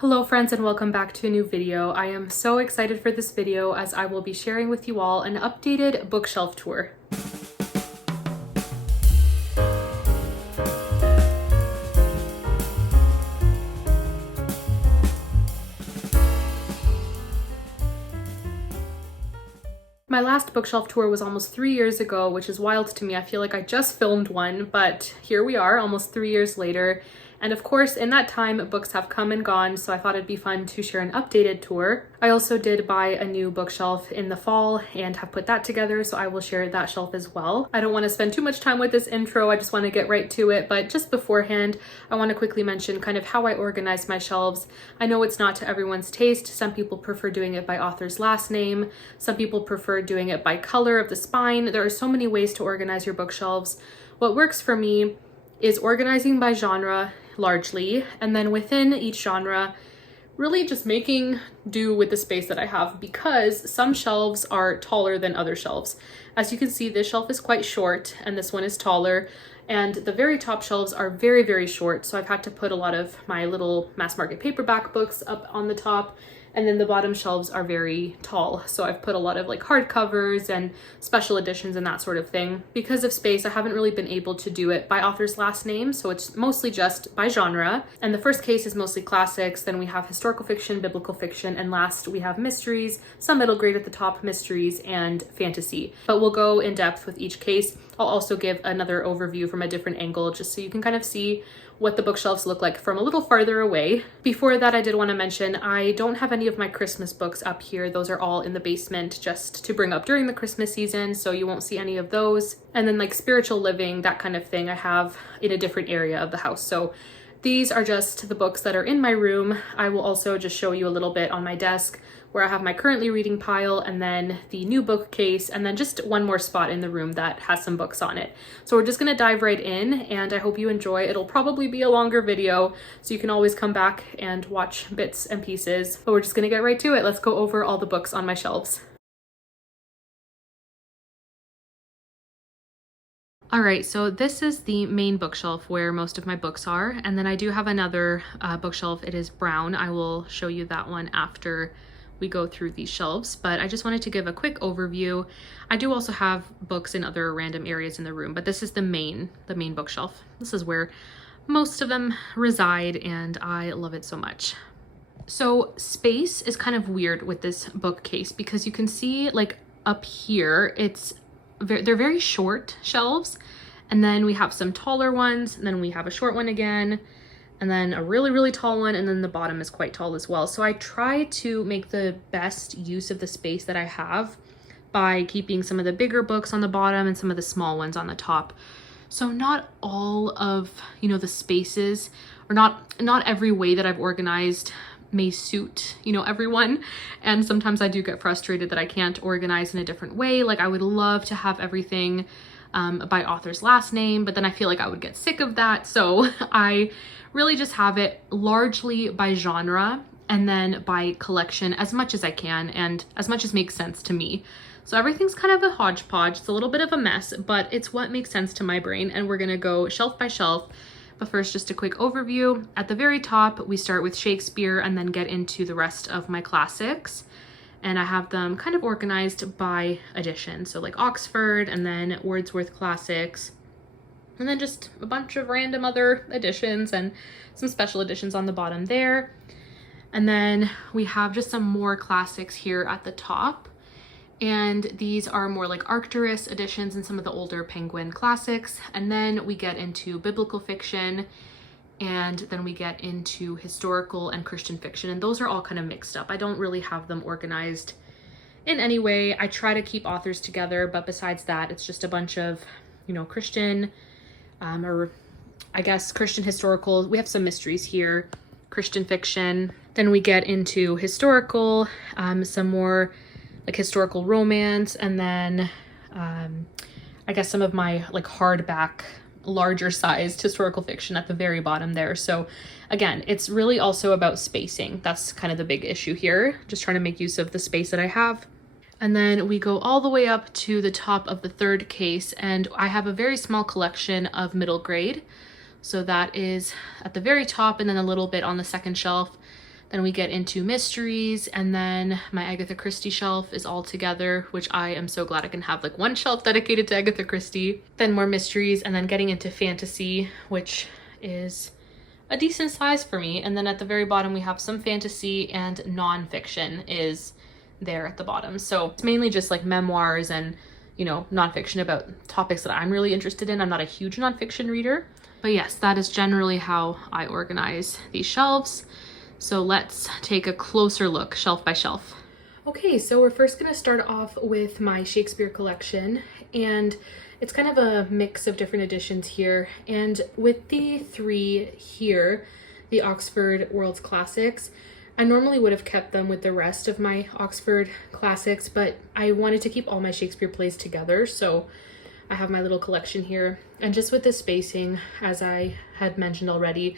Hello friends and welcome back to a new video. I am so excited for this video as I will be sharing with you all an updated bookshelf tour. My last bookshelf tour was almost 3 years ago, which is wild to me. I feel like I just filmed one, but here we are almost 3 years later. And of course, in that time, books have come and gone, so I thought it'd be fun to share an updated tour. I also did buy a new bookshelf in the fall and have put that together, so I will share that shelf as well. I don't want to spend too much time with this intro, I just want to get right to it, but just beforehand, I want to quickly mention kind of how I organize my shelves. I know it's not to everyone's taste. Some people prefer doing it by author's last name. Some people prefer doing it by color of the spine. There are so many ways to organize your bookshelves. What works for me is organizing by genre largely, and then within each genre, really just making do with the space that I have, because some shelves are taller than other shelves. As you can see, this shelf is quite short and this one is taller, and the very top shelves are very, very short. So I've had to put a lot of my little mass market paperback books up on the top, and then the bottom shelves are very tall. So I've put a lot of like hardcovers and special editions and that sort of thing. Because of space, I haven't really been able to do it by author's last name. So it's mostly just by genre. And the first case is mostly classics. Then we have historical fiction, biblical fiction, and last we have mysteries, some middle grade at the top, mysteries, and fantasy. But we'll go in depth with each case. I'll also give another overview from a different angle, just so you can kind of see what the bookshelves look like from a little farther away. Before that, I did want to mention I don't have any of my Christmas books up here. Those are all in the basement just to bring up during the Christmas season, so you won't see any of those. And then like spiritual living, that kind of thing, I have in a different area of the house. So these are just the books that are in my room. I will also just show you a little bit on my desk where I have my currently reading pile, and then the new bookcase, and then just one more spot in the room that has some books on it. So we're just gonna dive right in, and I hope you enjoy. It'll probably be a longer video, so you can always come back and watch bits and pieces, but we're just gonna get right to it. Let's go over all the books on my shelves. All right, so this is the main bookshelf where most of my books are, and then I do have another bookshelf. It is brown. I will show you that one after we go through these shelves, but I just wanted to give a quick overview. I do also have books in other random areas in the room, but this is the main bookshelf. This is where most of them reside, and I love it so much. So space is kind of weird with this bookcase because you can see like up here, they're very short shelves, and then we have some taller ones, and then we have a short one again, and then a really, really tall one, and then the bottom is quite tall as well. So I try to make the best use of the space that I have by keeping some of the bigger books on the bottom and some of the small ones on the top. So not all of, the spaces, or not every way that I've organized may suit, everyone. And sometimes I do get frustrated that I can't organize in a different way. Like I would love to have everything by author's last name, but then I feel like I would get sick of that. So I really just have it largely by genre and then by collection as much as I can and as much as makes sense to me. So everything's kind of a hodgepodge. It's a little bit of a mess, but it's what makes sense to my brain, and we're gonna go shelf by shelf. But first, just a quick overview. At the very top, we start with Shakespeare and then get into the rest of my classics. And I have them kind of organized by edition. So like Oxford, and then Wordsworth classics, and then just a bunch of random other editions and some special editions on the bottom there. And then we have just some more classics here at the top. And these are more like Arcturus editions and some of the older Penguin classics. And then we get into biblical fiction, and then we get into historical and Christian fiction. And those are all kind of mixed up. I don't really have them organized in any way. I try to keep authors together, but besides that, it's just a bunch of, Christian, or I guess Christian historical. We have some mysteries here, Christian fiction. Then we get into historical, some more like historical romance, and then I guess some of my like hardback, larger sized historical fiction at the very bottom there. So again, it's really also about spacing. That's kind of the big issue here, just trying to make use of the space that I have. And then we go all the way up to the top of the third case, and I have a very small collection of middle grade. So that is at the very top, and then a little bit on the second shelf. Then we get into mysteries, and then my Agatha Christie shelf is all together, which I am so glad I can have like one shelf dedicated to Agatha Christie. Then more mysteries, and then getting into fantasy, which is a decent size for me. And then at the very bottom we have some fantasy, and nonfiction is there at the bottom. So it's mainly just like memoirs and, you know, nonfiction about topics that I'm really interested in. I'm not a huge nonfiction reader, but yes, that is generally how I organize these shelves. So let's take a closer look shelf by shelf. Okay, so we're first going to start off with my Shakespeare collection, and it's kind of a mix of different editions here. And with the three here, the Oxford World's Classics, I normally would have kept them with the rest of my Oxford Classics, but I wanted to keep all my Shakespeare plays together, so I have my little collection here. And just with the spacing, as I had mentioned already,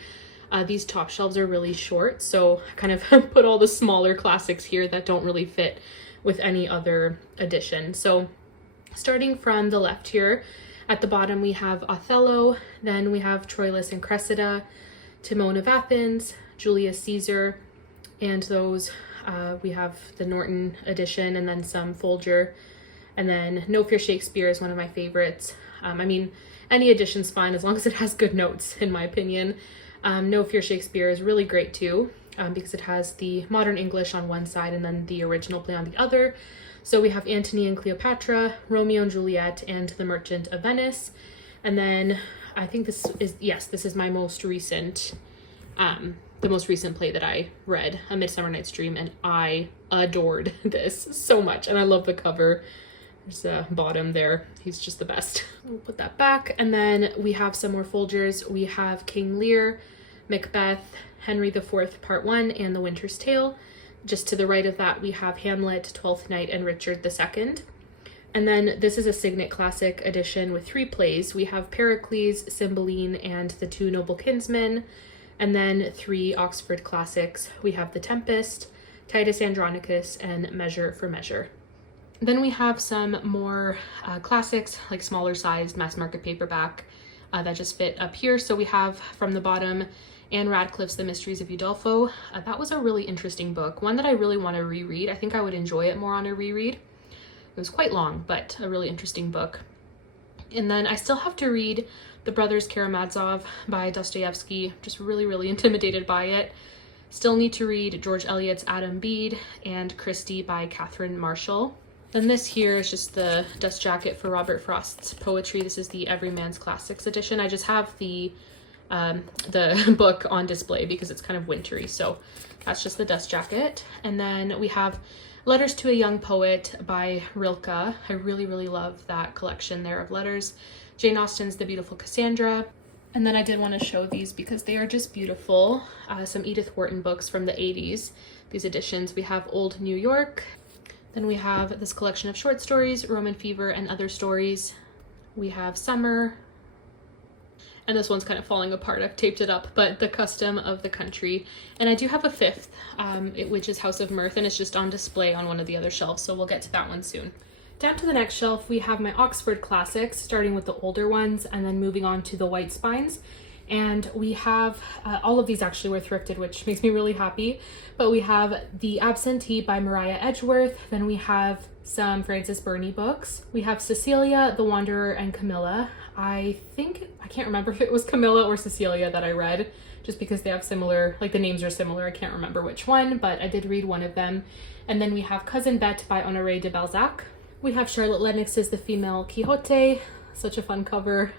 these top shelves are really short, so I kind of put all the smaller classics here that don't really fit with any other edition. So starting from the left here, at the bottom we have Othello, then we have Troilus and Cressida, Timon of Athens, Julius Caesar, and those we have the Norton edition, and then some Folger, and then No Fear Shakespeare is one of my favorites. I mean, any edition's fine as long as it has good notes, in my opinion. No Fear Shakespeare is really great too, because it has the modern English on one side and then the original play on the other. So we have Antony and Cleopatra, Romeo and Juliet, and The Merchant of Venice. And then I think this is my most recent, the most recent play that I read, A Midsummer Night's Dream, and I adored this so much. And I love the cover. There's a bottom there. He's just the best. We'll put that back. And then we have some more Folgers. We have King Lear, Macbeth, Henry IV Part 1, and The Winter's Tale. Just to the right of that, we have Hamlet, Twelfth Night, and Richard II. And then this is a Signet Classic edition with 3 plays. We have Pericles, Cymbeline, and The Two Noble Kinsmen. And then 3 Oxford Classics. We have The Tempest, Titus Andronicus, and Measure for Measure. Then we have some more classics, like smaller sized mass market paperback that just fit up here. So we have from the bottom, Anne Radcliffe's The Mysteries of Udolpho. That was a really interesting book, one that I really want to reread. I think I would enjoy it more on a reread. It was quite long, but a really interesting book. And then I still have to read The Brothers Karamazov by Dostoevsky. Just really, really intimidated by it. Still need to read George Eliot's Adam Bede and Christie by Catherine Marshall. Then this here is just the dust jacket for Robert Frost's poetry. This is the Everyman's Classics edition. I just have the book on display because it's kind of wintry, so that's just the dust jacket. And then we have Letters to a Young Poet by Rilke. I really, really love that collection there of letters. Jane Austen's The Beautiful Cassandra. And then I did want to show these because they are just beautiful. Some Edith Wharton books from the 80s. These editions, we have Old New York. Then we have this collection of short stories, Roman Fever and Other Stories. We have Summer. And this one's kind of falling apart. I've taped it up, but The Custom of the Country. And I do have a 5th, which is House of Mirth, and it's just on display on one of the other shelves, so we'll get to that one soon. Down to the next shelf, we have my Oxford Classics, starting with the older ones and then moving on to the white spines. And we have, all of these actually were thrifted, which makes me really happy. But we have The Absentee by Mariah Edgeworth. Then we have some Frances Burney books. We have Cecilia, The Wanderer, and Camilla. I can't remember if it was Camilla or Cecilia that I read, just because they have similar, like the names are similar. I can't remember which one, but I did read one of them. And then we have Cousin Bette by Honoré de Balzac. We have Charlotte Lennox's The Female Quixote, such a fun cover.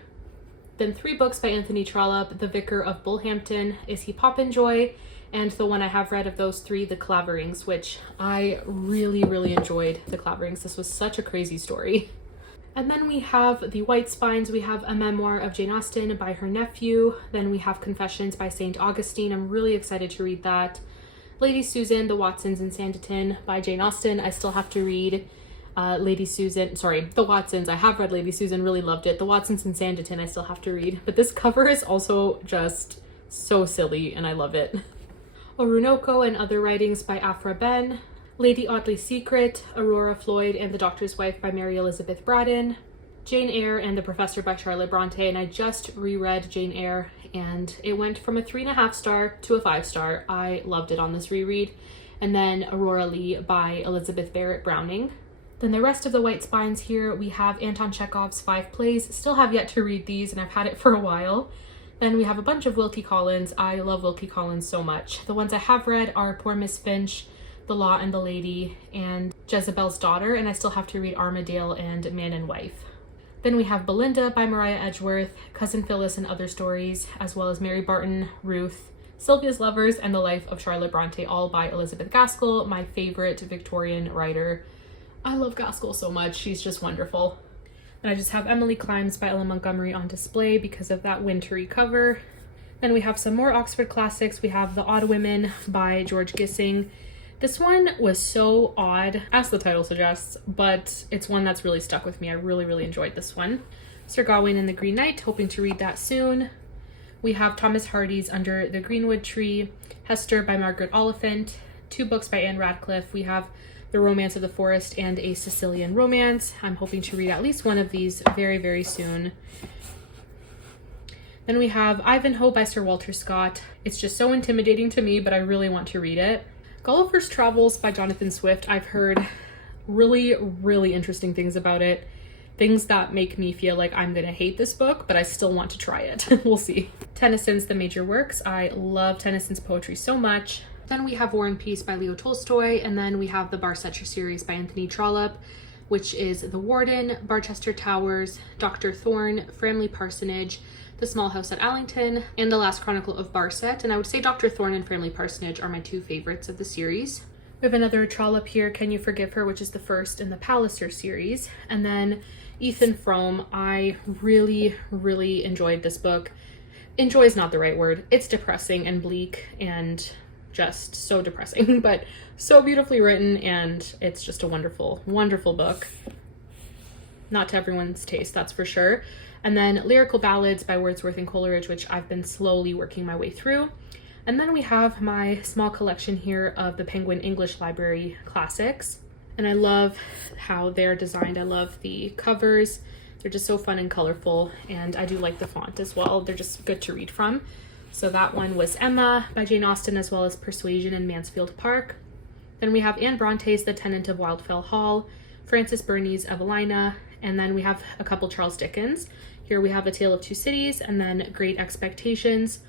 Then 3 books by Anthony Trollope, The Vicar of Bullhampton, Is He Popenjoy, and the one I have read of those 3, The Claverings, which I really, really enjoyed The Claverings. This was such a crazy story. And then we have the white spines. We have a memoir of Jane Austen by her nephew. Then we have Confessions by St. Augustine. I'm really excited to read that. Lady Susan, The Watsons and Sanditon by Jane Austen. I still have to read The Watsons. I have read Lady Susan, really loved it. The Watsons and Sanditon I still have to read. But this cover is also just so silly and I love it. Orunoko and Other Writings by Afra Ben. Lady Audley's Secret, Aurora Floyd and the Doctor's Wife by Mary Elizabeth Braddon. Jane Eyre and the Professor by Charlotte Bronte, and I just reread Jane Eyre and it went from a 3.5 star to a 5 star. I loved it on this reread. And then Aurora Leigh by Elizabeth Barrett Browning. Then the rest of the White Spines here, we have Anton Chekhov's 5 plays. Still have yet to read these and I've had it for a while. Then we have a bunch of Wilkie Collins. I love Wilkie Collins so much. The ones I have read are Poor Miss Finch, The Law and the Lady, and Jezebel's Daughter, and I still have to read Armadale and Man and Wife. Then we have Belinda by Mariah Edgeworth, Cousin Phyllis and Other Stories, as well as Mary Barton, Ruth, Sylvia's Lovers, and The Life of Charlotte Bronte, all by Elizabeth Gaskell, my favorite Victorian writer. I love Gaskell so much. She's just wonderful. And I just have Emily Climbs by Ella Montgomery on display because of that wintry cover. Then we have some more Oxford classics. We have The Odd Women by George Gissing. This one was so odd, as the title suggests, but it's one that's really stuck with me. I really enjoyed this one. Sir Gawain and the Green Knight, hoping to read that soon. We have Thomas Hardy's Under the Greenwood Tree, Hester by Margaret Oliphant, 2 books by Anne Radcliffe. We have The Romance of the Forest and A Sicilian Romance. I'm hoping to read at least one of these very soon. Then we have Ivanhoe by Sir Walter Scott. It's just so intimidating to me, but I really want to read it. Gulliver's Travels by Jonathan Swift. I've heard really interesting things about it. Things that make me feel like I'm gonna hate this book, but I still want to try it. We'll see. Tennyson's The Major Works. I love Tennyson's poetry so much. Then we have War and Peace by Leo Tolstoy, and then we have the Barsetshire series by Anthony Trollope, which is The Warden, Barchester Towers, Dr. Thorne, Framley Parsonage, The Small House at Allington, and The Last Chronicle of Barset. And I would say Dr. Thorne and Framley Parsonage are my 2 favorites of the series. We have another Trollope here, Can You Forgive Her, which is the first in the Palliser series. And then Ethan Frome. I really enjoyed this book. Enjoy is not the right word. It's depressing and bleak and just so depressing, but so beautifully written, and it's just a wonderful book. Not to everyone's taste, that's for sure. And then Lyrical Ballads by Wordsworth and Coleridge, which I've been slowly working my way through. And then we have my small collection here of the Penguin English Library classics. And I love how they're designed. I love the covers. They're just so fun and colorful, and I do like the font as well. They're just good to read from. So that one was Emma by Jane Austen, as well as Persuasion and Mansfield Park. Then we have Anne Bronte's The Tenant of Wildfell Hall, Frances Burney's Evelina, and then we have a couple Charles Dickens. Here we have A Tale of Two Cities, and then Great Expectations,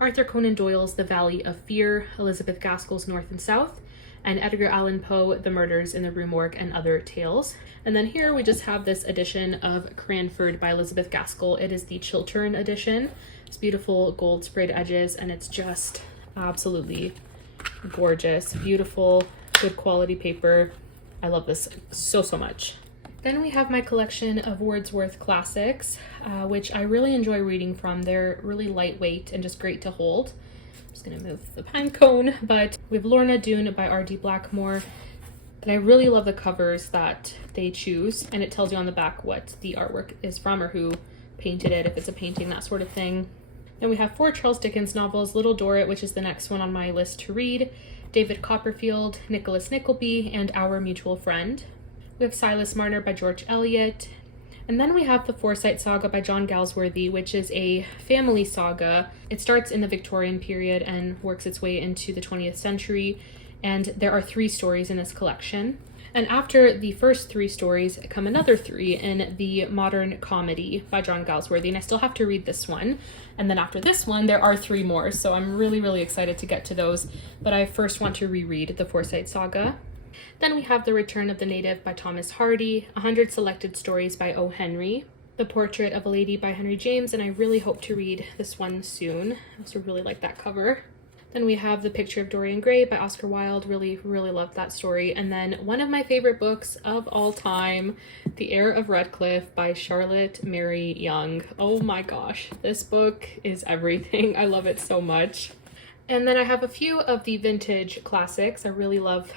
Arthur Conan Doyle's The Valley of Fear, Elizabeth Gaskell's North and South, and Edgar Allan Poe, The Murders in the Rue Morgue and Other Tales. And then here we just have this edition of Cranford by Elizabeth Gaskell. It is the Chiltern edition. It's beautiful gold sprayed edges, and it's just absolutely gorgeous. Beautiful, good quality paper. I love this so much. Then we have my collection of Wordsworth classics, which I really enjoy reading from. They're really lightweight and just great to hold. I'm just gonna move the pine cone, but we have Lorna Doone by R.D. Blackmore. And I really love the covers that they choose, and it tells you on the back what the artwork is from or who painted it, if it's a painting, that sort of thing. Then we have 4 Charles Dickens novels, Little Dorrit, which is the next one on my list to read, David Copperfield, Nicholas Nickleby, and Our Mutual Friend. We have Silas Marner by George Eliot. And then we have the Forsyte Saga by John Galsworthy, which is a family saga. It starts in the Victorian period and works its way into the 20th century. And there are 3 stories in this collection. And after the first 3 stories come another 3 in the Modern Comedy by John Galsworthy. And I still have to read this one. And then after this one, there are 3 more. So I'm really excited to get to those. But I first want to reread the Forsyte Saga. Then we have The Return of the Native by Thomas Hardy, 100 Selected Stories by O. Henry, The Portrait of a Lady by Henry James, and I really hope to read this one soon. I also really like that cover. Then we have The Picture of Dorian Gray by Oscar Wilde. Really love that story. And then one of my favorite books of all time, The Heir of Redcliffe by Charlotte Mary Young. Oh my gosh, this book is everything. I love it so much. And then I have a few of the vintage classics. I really love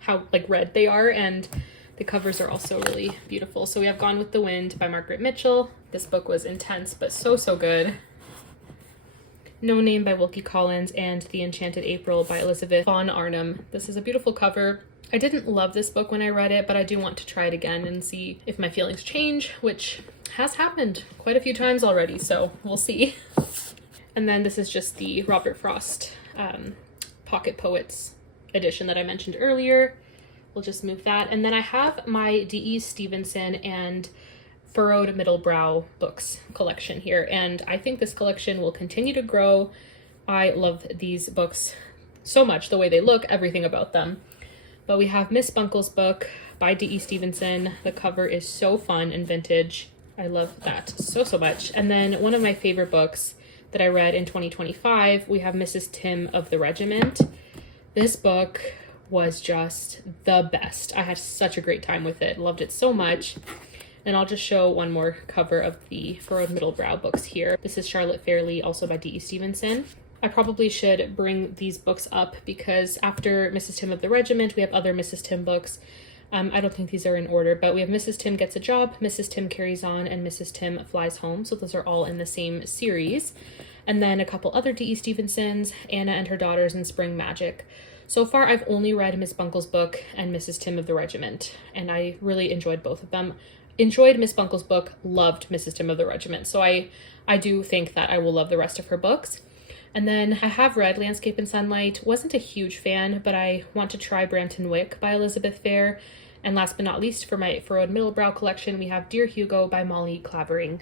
how red they are, and the covers are also really beautiful. So we have Gone with the Wind by Margaret Mitchell. This book was intense, but so good. No Name by Wilkie Collins, and The Enchanted April by Elizabeth Von Arnhem. This is a beautiful cover. I didn't love this book when I read it, but I do want to try it again and see if my feelings change, which has happened quite a few times already, so we'll see. And then this is just the Robert Frost Pocket Poets edition that I mentioned earlier. We'll just move that. And then I have my D.E. Stevenson and Furrowed Middle Brow books collection here, and I think this collection will continue to grow. I love these books so much, the way they look, everything about them. But we have Miss Bunkle's book by D.E. Stevenson. The cover is so fun and vintage. I love that so much. And then one of my favorite books that I read in 2025, we have Mrs. Tim of the Regiment. This book was just the best. I had such a great time with it. Loved it so much. And I'll just show one more cover of the Furrowed Middle Brow books here. This is Charlotte Fairley, also by D.E. Stevenson. I probably should bring these books up because after Mrs. Tim of the Regiment, we have other Mrs. Tim books. I don't think these are in order, but we have Mrs. Tim Gets a Job, Mrs. Tim Carries On, and Mrs. Tim Flies Home. So those are all in the same series. And then a couple other D.E. Stevensons, Anna and Her Daughters, and Spring Magic. So far, I've only read Miss Bunkle's book and Mrs. Tim of the Regiment, and I really enjoyed both of them. Enjoyed Miss Bunkle's book, loved Mrs. Tim of the Regiment. So I do think that I will love the rest of her books. And then I have read Landscape and Sunlight. Wasn't a huge fan, but I want to try Brampton Wick by Elizabeth Fair. And last but not least, for my Furrowed Middle Brow collection, we have Dear Hugo by Molly Clavering.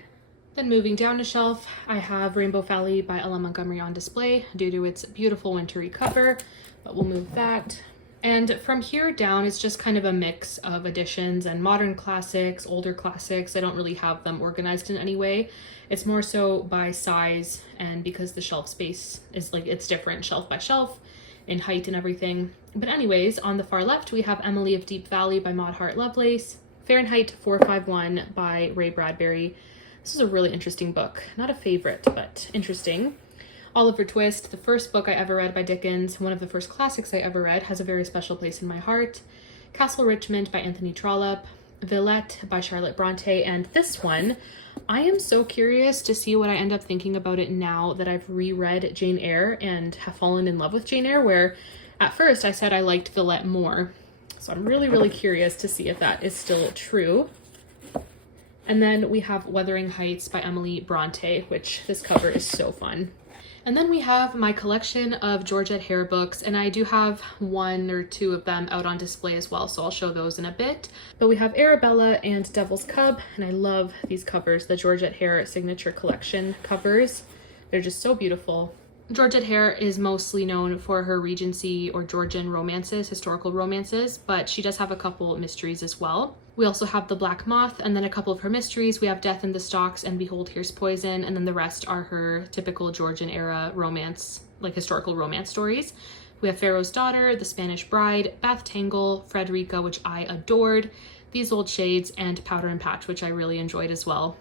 Then moving down a shelf, I have Rainbow Valley by Ella Montgomery on display due to its beautiful wintry cover, but we'll move that. And from here down, it's just kind of a mix of editions and modern classics, older classics. I don't really have them organized in any way. It's more so by size, and because the shelf space is like, it's different shelf by shelf in height and everything. But anyways, on the far left, we have Emily of Deep Valley by Maud Hart Lovelace, Fahrenheit 451 by Ray Bradbury. This is a really interesting book. Not a favorite, but interesting. Oliver Twist, the first book I ever read by Dickens, one of the first classics I ever read, has a very special place in my heart. Castle Richmond by Anthony Trollope, Villette by Charlotte Bronte, and this one, I am so curious to see what I end up thinking about it now that I've reread Jane Eyre and have fallen in love with Jane Eyre, where at first I said I liked Villette more. So I'm really curious to see if that is still true. And then we have Wuthering Heights by Emily Bronte, which this cover is so fun. And then we have my collection of Georgette Hare books, and I do have one or two of them out on display as well, so I'll show those in a bit. But we have Arabella and Devil's Cub, and I love these covers, the Georgette Hare Signature Collection covers. They're just so beautiful. Georgette Hare is mostly known for her Regency or Georgian romances, historical romances, but she does have a couple mysteries as well. We also have The Black Moth, and then a couple of her mysteries. We have Death in the Stocks and Behold Here's Poison, and then the rest are her typical Georgian era romance, like historical romance stories. We have Pharaoh's Daughter, The Spanish Bride, Bath Tangle, Frederica, which I adored, These Old Shades, and Powder and Patch, which I really enjoyed as well.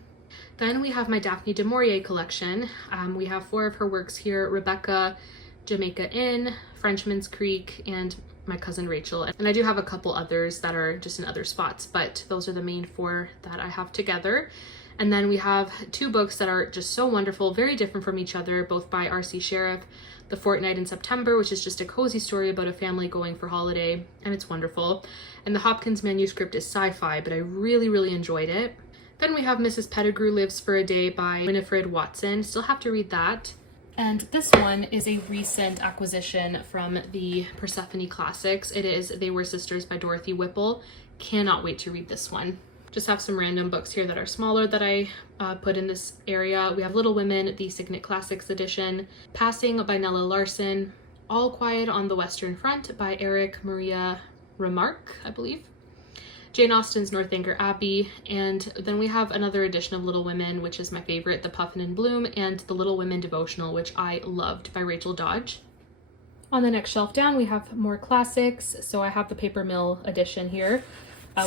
Then we have my Daphne du Maurier collection. We have 4 of her works here: Rebecca, Jamaica Inn, Frenchman's Creek, and My Cousin Rachel. And I do have a couple others that are just in other spots, but those are the main 4 that I have together. And then we have 2 books that are just so wonderful, very different from each other, both by R.C. Sheriff. The Fortnight in September, which is just a cozy story about a family going for holiday, and it's wonderful. And the Hopkins manuscript is sci-fi, but I really enjoyed it. Then we have Mrs. Pettigrew Lives for a Day by Winifred Watson. Still have to read that. And this one is a recent acquisition from the Persephone Classics. It is They Were Sisters by Dorothy Whipple. Cannot wait to read this one. Just have some random books here that are smaller that I put in this area. We have Little Women, the Signet Classics edition, Passing by Nella Larson, All Quiet on the Western Front by Eric Maria Remarque, I believe, Jane Austen's Northanger Abbey, and then we have another edition of Little Women, which is my favorite, The Puffin and Bloom, and the Little Women Devotional, which I loved, by Rachel Dodge. On the next shelf down, we have more classics. So I have the Paper Mill edition here,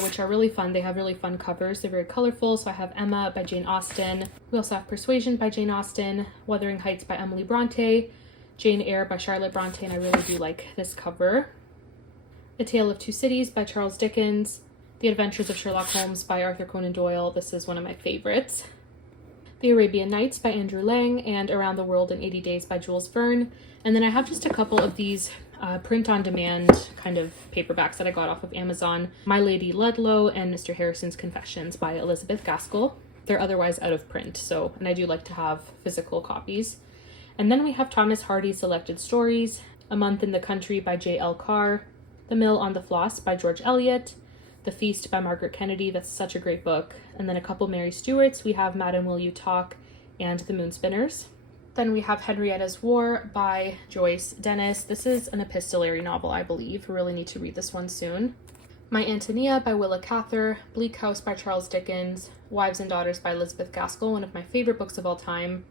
which are really fun. They have really fun covers. They're very colorful. So I have Emma by Jane Austen. We also have Persuasion by Jane Austen, Wuthering Heights by Emily Bronte, Jane Eyre by Charlotte Bronte, and I really do like this cover. A Tale of Two Cities by Charles Dickens, The Adventures of Sherlock Holmes by Arthur Conan Doyle. This is one of my favorites. The Arabian Nights by Andrew Lang, and Around the World in 80 Days by Jules Verne. And then I have just a couple of these print-on-demand kind of paperbacks that I got off of Amazon. My Lady Ludlow and Mr. Harrison's Confessions by Elizabeth Gaskell. They're otherwise out of print, so, and I do like to have physical copies. And then we have Thomas Hardy's Selected Stories, A Month in the Country by J.L. Carr, The Mill on the Floss by George Eliot, The Feast by Margaret Kennedy, that's such a great book. And then a couple Mary Stuarts, we have Madam Will You Talk and The Moonspinners. Then we have Henrietta's War by Joyce Dennis. This is an epistolary novel, I believe. I really need to read this one soon. My Antonia by Willa Cather, Bleak House by Charles Dickens, Wives and Daughters by Elizabeth Gaskell, one of my favorite books of all time.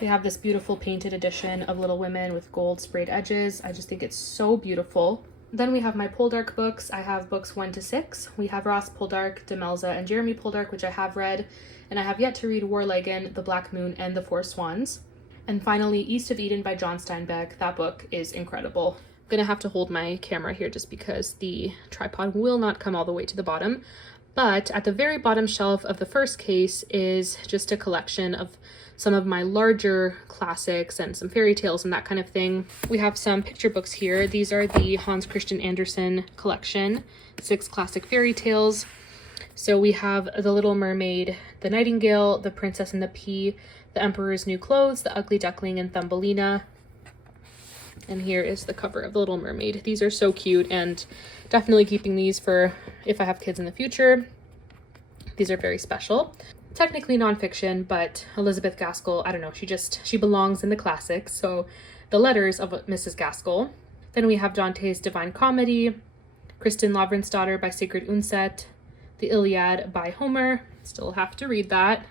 We have this beautiful painted edition of Little Women with gold sprayed edges. I just think it's so beautiful. Then we have my Poldark books. I have books 1 to 6. We have Ross Poldark, Demelza, and Jeremy Poldark, which I have read, and I have yet to read Warlegan, The Black Moon, and The Four Swans. And finally, East of Eden by John Steinbeck. That book is incredible. I'm gonna have to hold my camera here just because the tripod will not come all the way to the bottom. But at the very bottom shelf of the first case is just a collection of some of my larger classics and some fairy tales and that kind of thing. We have some picture books here. These are the Hans Christian Andersen collection, 6 classic fairy tales. So we have The Little Mermaid, The Nightingale, The Princess and the Pea, The Emperor's New Clothes, The Ugly Duckling, and Thumbelina. And here is the cover of The Little Mermaid. These are so cute, and definitely keeping these for if I have kids in the future. These are very special. Technically nonfiction, but Elizabeth Gaskell, I don't know, she belongs in the classics. So The Letters of Mrs. Gaskell. Then we have Dante's Divine Comedy, Kristin Lavransdatter by Sigrid Undset, The Iliad by Homer. Still have to read that.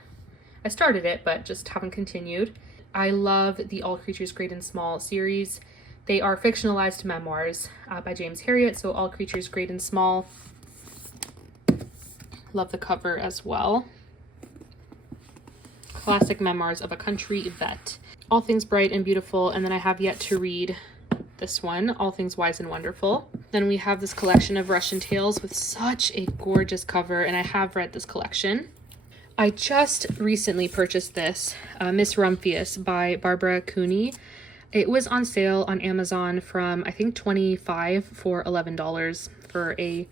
I started it, but just haven't continued. I love the All Creatures Great and Small series. They are fictionalized memoirs by James Herriot, so All Creatures Great and Small. Love the cover as well. Classic Memoirs of a Country Vet. All Things Bright and Beautiful, and then I have yet to read this one, All Things Wise and Wonderful. Then we have this collection of Russian tales with such a gorgeous cover, and I have read this collection. I just recently purchased this, Miss Rumphius by Barbara Cooney. It was on sale on Amazon from, I think, $25 for $11 for a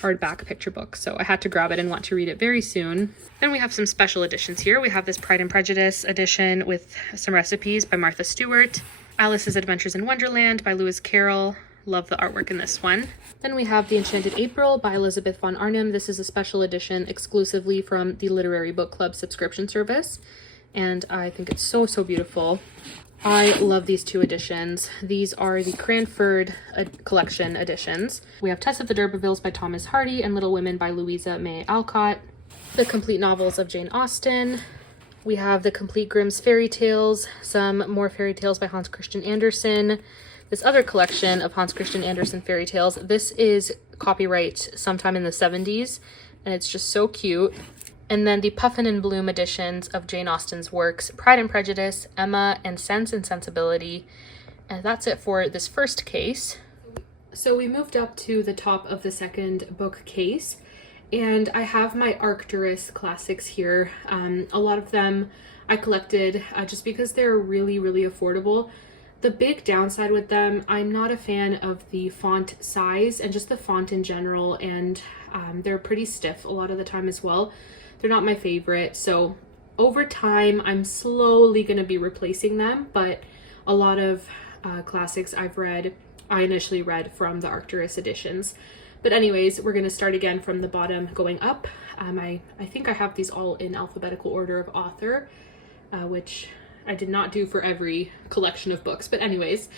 hardback picture book. So I had to grab it and want to read it very soon. Then we have some special editions here. We have this Pride and Prejudice edition with some recipes by Martha Stewart. Alice's Adventures in Wonderland by Lewis Carroll. Love the artwork in this one. Then we have The Enchanted April by Elizabeth von Arnim. This is a special edition exclusively from the Literary Book Club subscription service, and I think it's so, so beautiful. I love these 2 editions. These are the Cranford collection editions. We have Tess of the D'Urbervilles by Thomas Hardy and Little Women by Louisa May Alcott. The complete novels of Jane Austen. We have the complete Grimm's fairy tales, some more fairy tales by Hans Christian Andersen. This other collection of Hans Christian Andersen fairy tales, this is copyright sometime in the 70s, and it's just so cute. And then the Puffin and Bloom editions of Jane Austen's works, Pride and Prejudice, Emma, and Sense and Sensibility. And that's it for this first case. So we moved up to the top of the second bookcase, and I have my Arcturus classics here. A lot of them I collected just because they're really, really affordable. The big downside with them, I'm not a fan of the font size and just the font in general, and they're pretty stiff a lot of the time as well. They're not my favorite, so over time I'm slowly going to be replacing them, but a lot of classics I've read, I initially read from the Arcturus editions. But anyways, we're going to start again from the bottom going up. I think I have these all in alphabetical order of author, which I did not do for every collection of books. But anyways,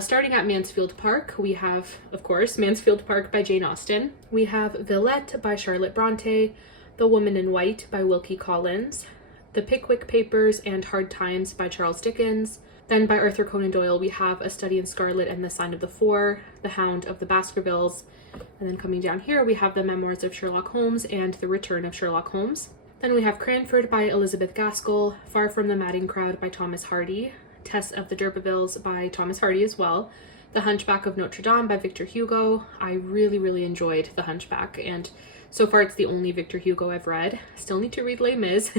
starting at Mansfield Park, we have, of course, Mansfield Park by Jane Austen. We have Villette by Charlotte Bronte, The Woman in White by Wilkie Collins, The Pickwick Papers and Hard Times by Charles Dickens. Then by Arthur Conan Doyle, we have A Study in Scarlet and the Sign of the Four, The Hound of the Baskervilles. And then coming down here, we have the Memoirs of Sherlock Holmes and The Return of Sherlock Holmes. Then we have Cranford by Elizabeth Gaskell, Far from the Madding Crowd by Thomas Hardy, Tess of the D'Urbervilles by Thomas Hardy as well, The Hunchback of Notre Dame by Victor Hugo. I really, really enjoyed The Hunchback, and so far it's the only Victor Hugo I've read. Still need to read Les Mis.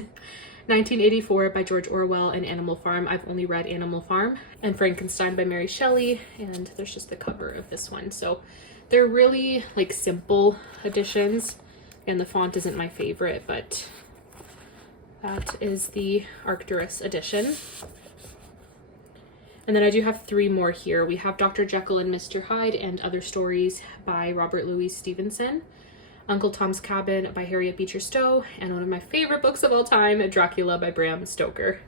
1984 by George Orwell and Animal Farm. I've only read Animal Farm. And Frankenstein by Mary Shelley. And there's just the cover of this one. So they're really like simple editions. And the font isn't my favorite, but that is the Arcturus edition. And then I do have 3 more here. We have Dr. Jekyll and Mr. Hyde and Other Stories by Robert Louis Stevenson. Uncle Tom's Cabin by Harriet Beecher Stowe, and one of my favorite books of all time, Dracula by Bram Stoker.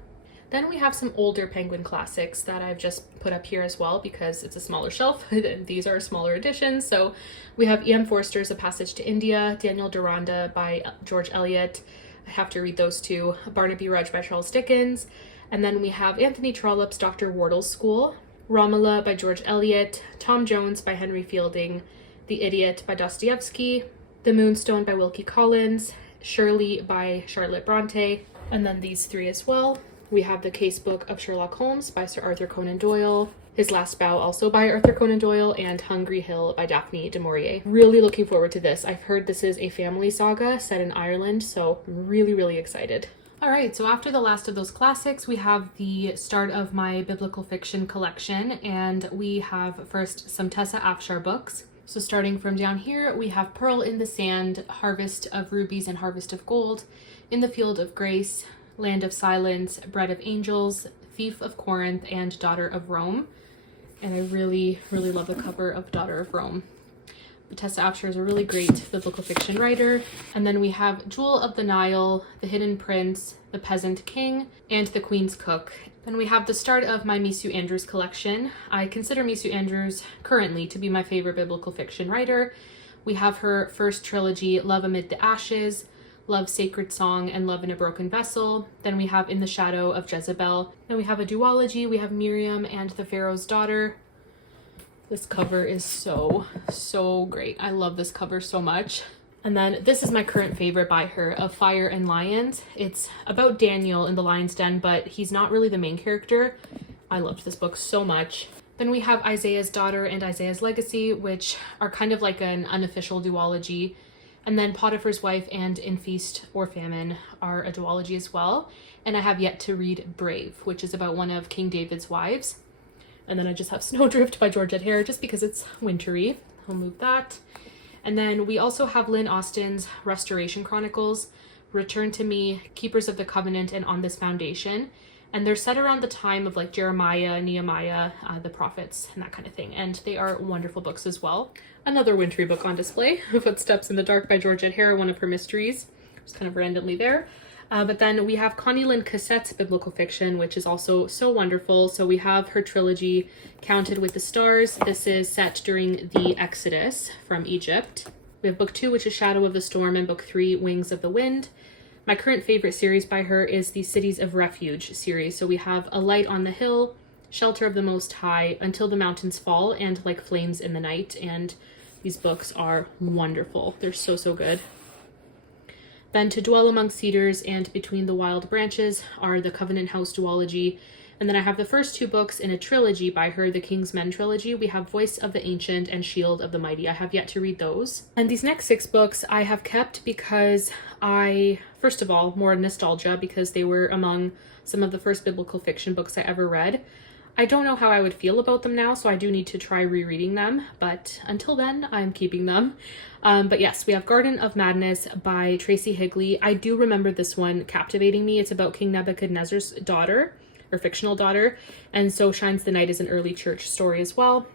Then we have some older Penguin classics that I've just put up here as well because it's a smaller shelf and these are smaller editions. So we have E.M. Forster's A Passage to India, Daniel Deronda by George Eliot. I have to read those 2. Barnaby Rudge by Charles Dickens. And then we have Anthony Trollope's Dr. Wardle's School, Romola by George Eliot, Tom Jones by Henry Fielding, The Idiot by Dostoevsky, The Moonstone by Wilkie Collins, Shirley by Charlotte Bronte, and then these 3 as well. We have The Casebook of Sherlock Holmes by Sir Arthur Conan Doyle, His Last Bow also by Arthur Conan Doyle, and Hungry Hill by Daphne du Maurier. Really looking forward to this. I've heard this is a family saga set in Ireland, so I'm really, really excited. All right, so after the last of those classics, we have the start of my biblical fiction collection, and we have first some Tessa Afshar books. So starting from down here, we have Pearl in the Sand, Harvest of Rubies and Harvest of Gold, In the Field of Grace, Land of Silence, Bread of Angels, Thief of Corinth, and Daughter of Rome. And I really, really love the cover of Daughter of Rome. Tessa Afshar is a really great biblical fiction writer. And then we have Jewel of the Nile, The Hidden Prince, The Peasant King, and The Queen's Cook. Then we have the start of my Misu Andrews collection. I consider Misu Andrews currently to be my favorite biblical fiction writer. We have her first trilogy, Love Amid the Ashes, Love Sacred Song, and Love in a Broken Vessel. Then we have In the Shadow of Jezebel. Then we have a duology. We have Miriam and the Pharaoh's Daughter. This cover is so great. I love this cover so much. And then this is my current favorite by her, Of Fire and Lions. It's about Daniel in the lion's den, but he's not really the main character. I loved this book so much. Then we have Isaiah's Daughter and Isaiah's Legacy, which are kind of like an unofficial duology. And then Potiphar's Wife and In Feast or Famine are a duology as well. And I have yet to read Brave, which is about one of King David's wives. And then I just have Snowdrift by Georgette Hare, just because it's wintry. I'll move that. And then we also have Lynn Austin's Restoration Chronicles, Return to Me, Keepers of the Covenant, and On This Foundation. And they're set around the time of like Jeremiah, Nehemiah, the prophets, and that kind of thing. And they are wonderful books as well. Another wintry book on display, Footsteps in the Dark by Georgette Hare, one of her mysteries. Just kind of randomly there. But then we have Connie Lynn Cassette's biblical fiction, which is also so wonderful. So we have her trilogy, Counted with the Stars. This is set during the Exodus from Egypt. We have book 2, which is Shadow of the Storm, and book 3, Wings of the Wind. My current favorite series by her is the Cities of Refuge series. So we have A Light on the Hill, Shelter of the Most High, Until the Mountains Fall, and Like Flames in the Night. And these books are wonderful. They're so good. Then To Dwell Among Cedars and Between the Wild Branches are the Covenant House duology. And then I have the first 2 books in a trilogy by her, the King's Men trilogy. We have Voice of the Ancient and Shield of the Mighty. I have yet to read those. And these next 6 books I have kept because first of all, more nostalgia, because they were among some of the first biblical fiction books I ever read. I don't know how I would feel about them now, so I do need to try rereading them, but until then, I'm keeping them. But yes, we have Garden of Madness by Tracy Higley. I do remember this one captivating me. It's about King Nebuchadnezzar's daughter, or fictional daughter, and So Shines the Night is an early church story as well.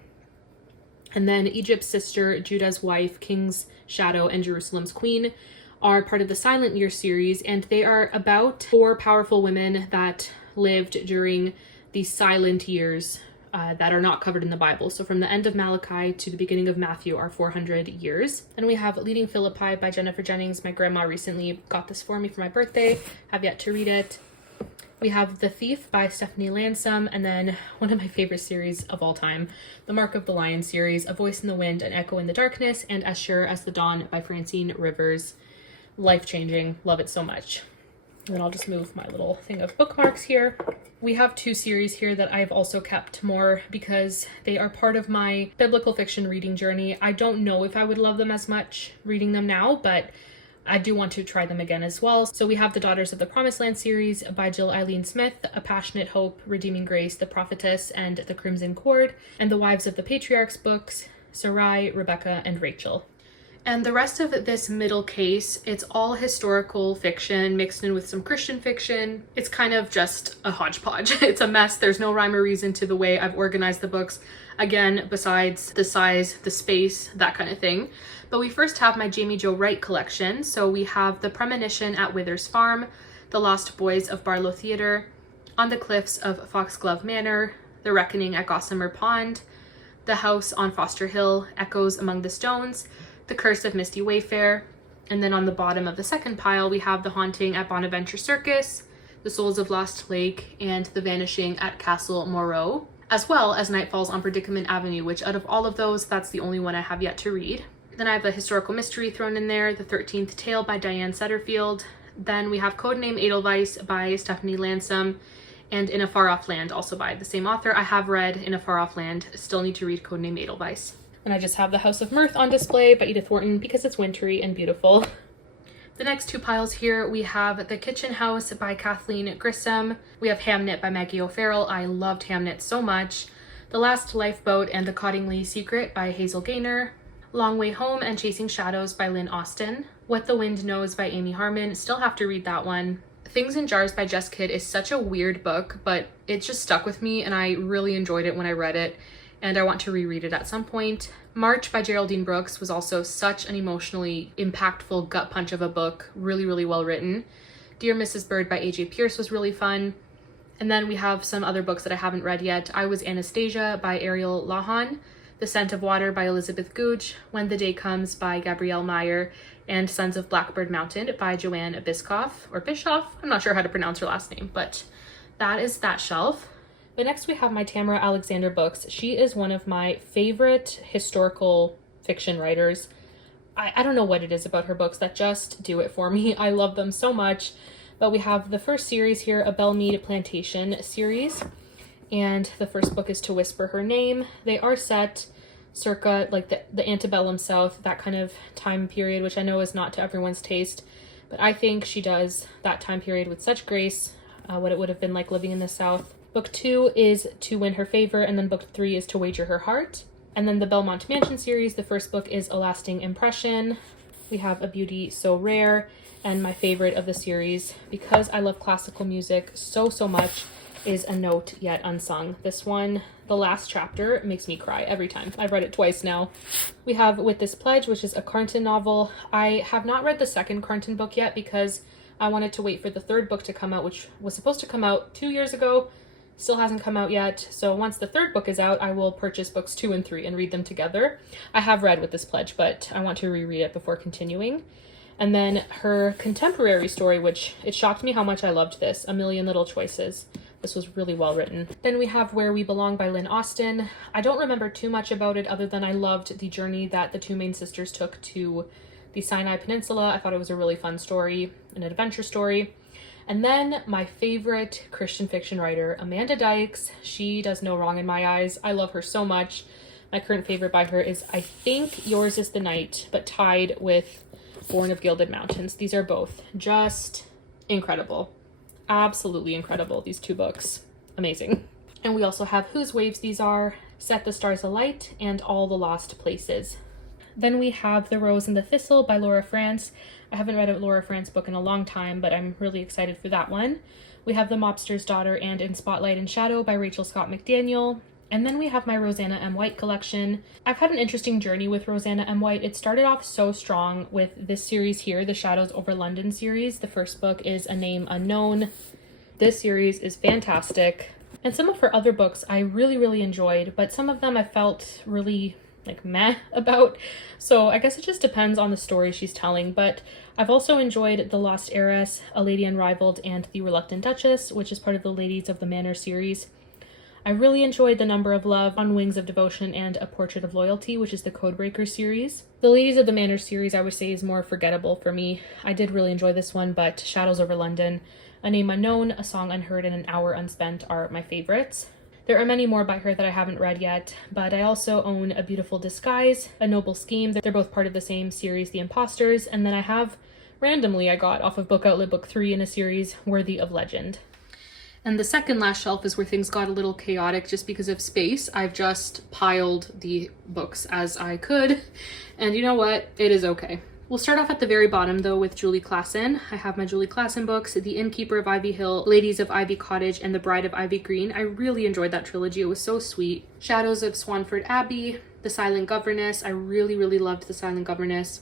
And then Egypt's Sister, Judah's Wife, King's Shadow, and Jerusalem's Queen are part of the Silent Year series, and they are about 4 powerful women that lived during the silent years that are not covered in the Bible. So from the end of Malachi to the beginning of Matthew are 400 years. And we have Leading Philippi by Jennifer Jennings. My grandma recently got this for me for my birthday. Have yet to read it. We have The Thief by Stephanie Lansom, and then one of my favorite series of all time, The Mark of the Lion series, A Voice in the Wind, An Echo in the Darkness, and As Sure as the Dawn by Francine Rivers. Life-changing. Love it so much. And then I'll just move my little thing of bookmarks here. We have 2 series here that I've also kept more because they are part of my biblical fiction reading journey. I don't know if I would love them as much reading them now, but I do want to try them again as well. So we have the Daughters of the Promised Land series by Jill Eileen Smith, A Passionate Hope, Redeeming Grace, The Prophetess, and The Crimson Cord, and the Wives of the Patriarchs books, Sarai, Rebecca, and Rachel. And the rest of this middle case, it's all historical fiction mixed in with some Christian fiction. It's kind of just a hodgepodge. It's a mess. There's no rhyme or reason to the way I've organized the books. Again, besides the size, the space, that kind of thing. But we first have my Jamie Jo Wright collection. So we have The Premonition at Withers Farm, The Lost Boys of Barlow Theatre, On the Cliffs of Foxglove Manor, The Reckoning at Gossamer Pond, The House on Foster Hill, Echoes Among the Stones, The Curse of Misty Wayfair, and then on the bottom of the second pile we have The Haunting at Bonaventure Circus, The Souls of Lost Lake, and The Vanishing at Castle Moreau, as well as Night Falls on Predicament Avenue, which out of all of those, that's the only one I have yet to read. Then I have a historical mystery thrown in there, The 13th Tale by Diane Setterfield. Then we have Codename Edelweiss by Stephanie Lansom, and In a Far Off Land, also by the same author. I have read In a Far Off Land, still need to read Codename Edelweiss. And I just have The House of Mirth on display by Edith Wharton because it's wintry and beautiful. The next two piles here, we have The Kitchen House by Kathleen Grissom. We have Hamnet by Maggie O'Farrell. I loved Hamnet so much. The Last Lifeboat and The Cottingley Secret by Hazel Gaynor. Long Way Home and Chasing Shadows by Lynn Austin. What the Wind Knows by Amy Harmon. Still have to read that one. Things in Jars by Jess Kidd is such a weird book, but it just stuck with me and I really enjoyed it when I read it, and I want to reread it at some point. March by Geraldine Brooks was also such an emotionally impactful gut punch of a book, really, really well written. Dear Mrs. Bird by A.J. Pierce was really fun. And then we have some other books that I haven't read yet. I Was Anastasia by Ariel Lahan, The Scent of Water by Elizabeth Googe, When the Day Comes by Gabrielle Meyer, and Sons of Blackbird Mountain by Joanne Bischoff, or Bischoff. I'm not sure how to pronounce her last name, but that is that shelf. But next we have my Tamara Alexander books. She is one of my favorite historical fiction writers. I don't know what it is about her books that just do it for me. I love them so much. But we have the first series here, a Belmead Plantation series. And the first book is To Whisper Her Name. They are set circa like the antebellum South, that kind of time period, which I know is not to everyone's taste. But I think she does that time period with such grace, what it would have been like living in the South. Book 2 is To Win Her Favor, and then book 3 is To Wager Her Heart. And then the Belmont Mansion series, the first book is A Lasting Impression. We have A Beauty So Rare, and my favorite of the series, because I love classical music so much, is A Note Yet Unsung. This one, the last chapter, makes me cry every time. I've read it twice now. We have With This Pledge, which is a Carnton novel. I have not read the second Carnton book yet because I wanted to wait for the third book to come out, which was supposed to come out 2 years ago. Still hasn't come out yet. So once the third book is out, I will purchase books 2 and 3 and read them together. I have read With This Pledge, but I want to reread it before continuing. And then her contemporary story, which it shocked me how much I loved this, A Million Little Choices. This was really well written. Then we have Where We Belong by Lynn Austin. I don't remember too much about it other than I loved the journey that the two main sisters took to the Sinai Peninsula. I thought it was a really fun story, an adventure story. And then my favorite Christian fiction writer, Amanda Dykes. She does no wrong in my eyes. I love her so much. My current favorite by her is, I think, Yours is the Night, but tied with Born of Gilded Mountains. These are both just incredible. Absolutely incredible, these two books. Amazing. And we also have Whose Waves These Are, Set the Stars Alight, and All the Lost Places. Then we have The Rose and the Thistle by Laura France. I haven't read a Laura France book in a long time, but I'm really excited for that one. We have The Mobster's Daughter and In Spotlight and Shadow by Rachel Scott McDaniel. And then we have my Rosanna M. White collection. I've had an interesting journey with Rosanna M. White. It started off so strong with this series here, the Shadows Over London series. The first book is A Name Unknown. This series is fantastic. And some of her other books I really enjoyed, but some of them I felt really meh about. So I guess it just depends on the story she's telling. But I've also enjoyed The Lost Heiress, A Lady Unrivaled, and The Reluctant Duchess, which is part of the Ladies of the Manor series. I really enjoyed The Number of Love, On Wings of Devotion, and A Portrait of Loyalty, which is the Codebreaker series. The Ladies of the Manor series I would say is more forgettable for me. I did really enjoy this one, but Shadows Over London, A Name Unknown, A Song Unheard, and An Hour Unspent are my favorites. There are many more by her that I haven't read yet, but I also own A Beautiful Disguise, A Noble Scheme. They're both part of the same series, The Imposters, and then I have randomly I got off of Book Outlet Book 3 in a series, Worthy of Legend. And the second last shelf is where things got a little chaotic just because of space. I've just piled the books as I could, and you know what? It is okay. We'll start off at the very bottom though with Julie Klassen. I have my Julie Klassen books, The Innkeeper of Ivy Hill, Ladies of Ivy Cottage, and The Bride of Ivy Green. I really enjoyed that trilogy. It was so sweet. Shadows of Swanford Abbey, The Silent Governess. I really loved The Silent Governess.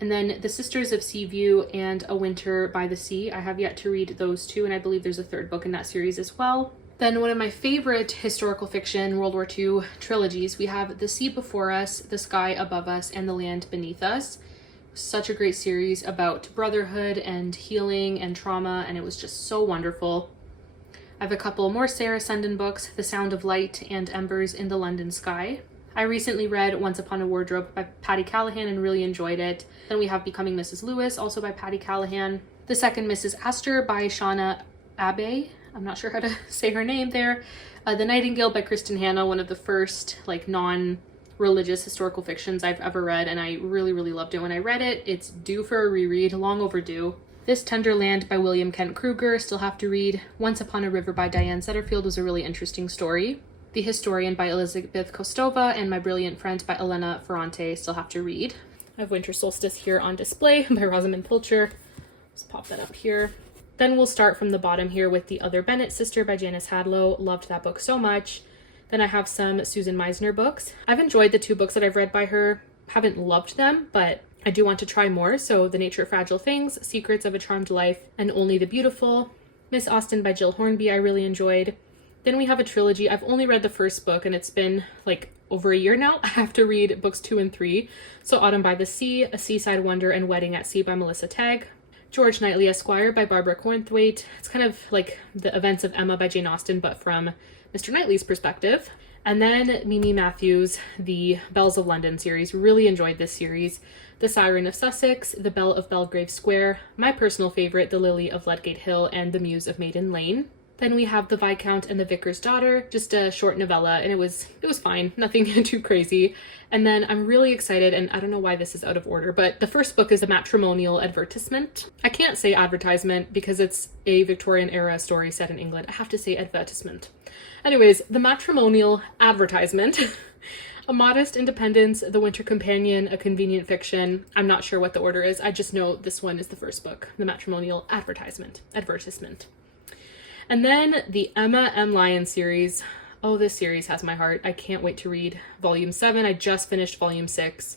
And then The Sisters of Seaview and A Winter by the Sea. I have yet to read those two, and I believe there's a third book in that series as well. Then one of my favorite historical fiction World War II trilogies, we have The Sea Before Us, The Sky Above Us, and The Land Beneath Us. Such a great series about brotherhood and healing and trauma, and it was just so wonderful. I have a couple more Sarah Sundin books, The Sound of Light and Embers in the London Sky. I recently read Once Upon a Wardrobe by Patty Callahan and really enjoyed it. Then we have Becoming Mrs. Lewis, also by Patty Callahan. The Second Mrs. Astor by Shauna Abbey. I'm not sure how to say her name there. The Nightingale by Kristen Hanna, one of the first non-religious historical fictions I've ever read, and I really loved it when I read it. It's due for a reread, long overdue. This Tender Land by William Kent Kruger, still have to read. Once Upon a River by Diane Setterfield was a really interesting story. The Historian by Elizabeth Kostova and My Brilliant Friend by Elena Ferrante, still have to read. I have Winter Solstice here on display by Rosamund Pilcher. Let's pop that up here. Then we'll start from the bottom here with The Other Bennett Sister by Janice Hadlow. Loved that book so much. Then I have some Susan Meisner books. I've enjoyed the two books that I've read by her. Haven't loved them, but I do want to try more. So The Nature of Fragile Things, Secrets of a Charmed Life, and Only the Beautiful. Miss Austen by Jill Hornby I really enjoyed. Then we have a trilogy. I've only read the first book and it's been over a year now. I have to read books 2 and 3. So Autumn by the Sea, A Seaside Wonder, and Wedding at Sea by Melissa Tagg. George Knightley Esquire by Barbara Cornthwaite. It's kind of like The Events of Emma by Jane Austen, but from Mr. Knightley's perspective. And then Mimi Matthews, the Bells of London series. Really enjoyed this series. The Siren of Sussex, The Belle of Belgrave Square, my personal favorite, The Lily of Ludgate Hill, and The Muse of Maiden Lane. Then we have The Viscount and the Vicar's Daughter, just a short novella, and it was fine, nothing too crazy. And then I'm really excited, and I don't know why this is out of order, but the first book is The Matrimonial Advertisement. I can't say advertisement because it's a Victorian era story set in England. I have to say advertisement. Anyways, The Matrimonial Advertisement. A Modest Independence, The Winter Companion, A Convenient Fiction. I'm not sure what the order is. I just know this one is the first book, The Matrimonial Advertisement. And then the Emma M. Lyon series. Oh, this series has my heart. I can't wait to read Volume 7. I just finished Volume 6.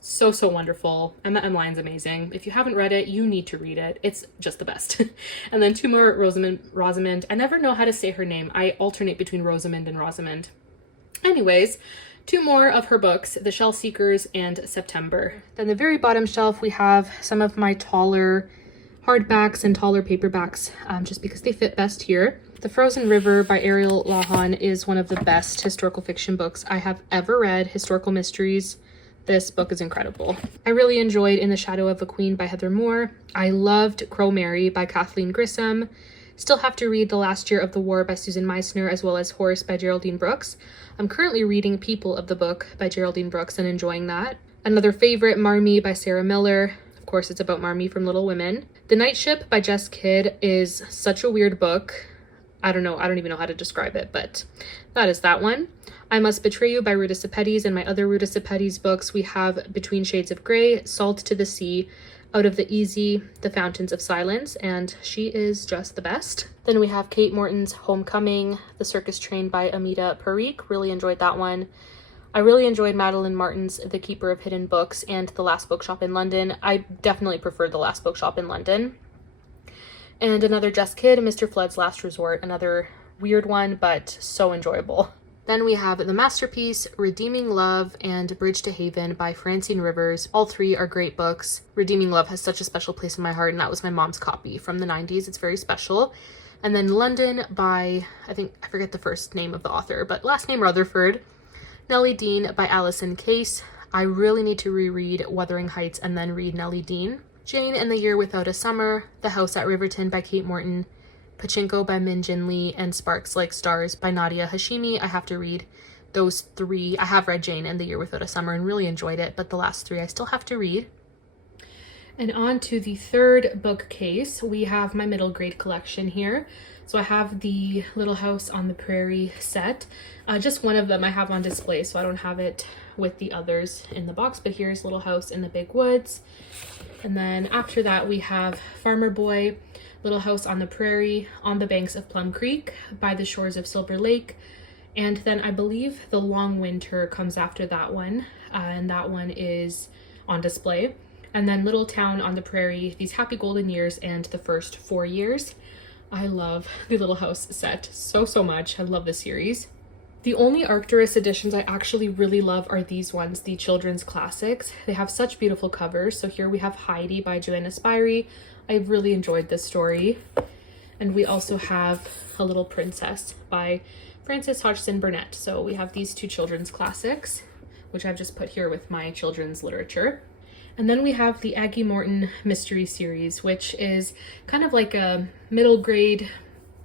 So wonderful. Emma M. Lyon's amazing. If you haven't read it, you need to read it. It's just the best. And then 2 more Rosamund. I never know how to say her name. I alternate between Rosamund and Rosamund. Anyways, 2 more of her books, The Shell Seekers and September. Then the very bottom shelf, we have some of my taller hardbacks and taller paperbacks, just because they fit best here. The Frozen River by Ariel Lawhon is one of the best historical fiction books I have ever read. Historical mysteries. This book is incredible. I really enjoyed In the Shadow of a Queen by Heather Moore. I loved Crow Mary by Kathleen Grissom. Still have to read The Last Year of the War by Susan Meisner, as well as Horace by Geraldine Brooks. I'm currently reading People of the Book by Geraldine Brooks and enjoying that. Another favorite, Marmee by Sarah Miller. Of course, it's about Marmee from Little Women. The Night Ship by Jess Kidd is such a weird book. I don't even know how to describe it, but that is that one. I Must Betray You by Ruta Sepetys, and my other Ruta Sepetys books, we have Between Shades of Grey, Salt to the Sea, Out of the Easy, The Fountains of Silence, and she is just the best. Then we have Kate Morton's Homecoming, The Circus Train by Amita Parikh. Really enjoyed that one. I really enjoyed Madeline Martin's The Keeper of Hidden Books and The Last Bookshop in London. I definitely preferred The Last Bookshop in London. And another Jess Kidd, Mr. Flood's Last Resort, another weird one, but so enjoyable. Then we have The Masterpiece, Redeeming Love, and Bridge to Haven by Francine Rivers. All 3 are great books. Redeeming Love has such a special place in my heart, and that was my mom's copy from the 90s. It's very special. And then London by, I forget the first name of the author, but last name Rutherford. Nellie Dean by Alison Case. I really need to reread Wuthering Heights and then read Nellie Dean. Jane and the Year Without a Summer, The House at Riverton by Kate Morton, Pachinko by Min Jin Lee, and Sparks Like Stars by Nadia Hashimi. I have to read those 3. I have read Jane and the Year Without a Summer and really enjoyed it, but the last 3 I still have to read. And on to the third bookcase, we have my middle grade collection here. So I have the Little House on the Prairie set. Just one of them I have on display, so I don't have it with the others in the box, but here's Little House in the Big Woods. And then after that, we have Farmer Boy, Little House on the Prairie, on the banks of Plum Creek, by the shores of Silver Lake. And then I believe The Long Winter comes after that one, and that one is on display. And then Little Town on the Prairie, These Happy Golden Years, and The First 4 Years. I love the Little House set so much. I love this series. The only Arcturus editions I actually really love are these ones, the children's classics. They have such beautiful covers. So here we have Heidi by Joanna Spyri. I've really enjoyed this story. And we also have A Little Princess by Frances Hodgson Burnett. So we have these two children's classics, which I've just put here with my children's literature. And then we have the Aggie Morton mystery series, which is kind of like a middle grade,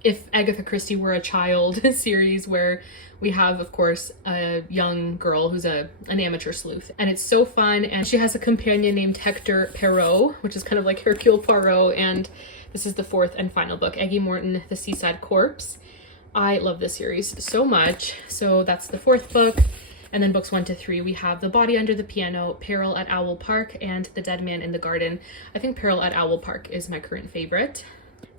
if Agatha Christie were a child series, where we have, of course, a young girl who's an amateur sleuth. And it's so fun. And she has a companion named Hector Perot, which is kind of like Hercule Poirot. And this is the fourth and final book, Aggie Morton, The Seaside Corpse. I love this series so much. So that's the fourth book. And then books 1 to 3, we have The Body Under the Piano, Peril at Owl Park, and The Dead Man in the Garden. I think Peril at Owl Park is my current favorite.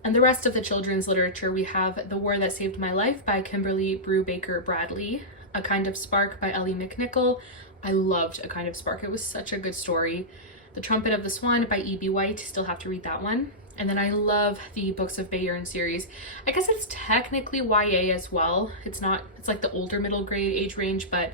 And the rest of the children's literature, we have The War That Saved My Life by Kimberly Brubaker Bradley, A Kind of Spark by Ellie McNichol. I loved A Kind of Spark. It was such a good story. The Trumpet of the Swan by E.B. White. Still have to read that one. And then I love the Books of Bayern series. I guess it's technically YA as well. It's like the older middle grade age range, but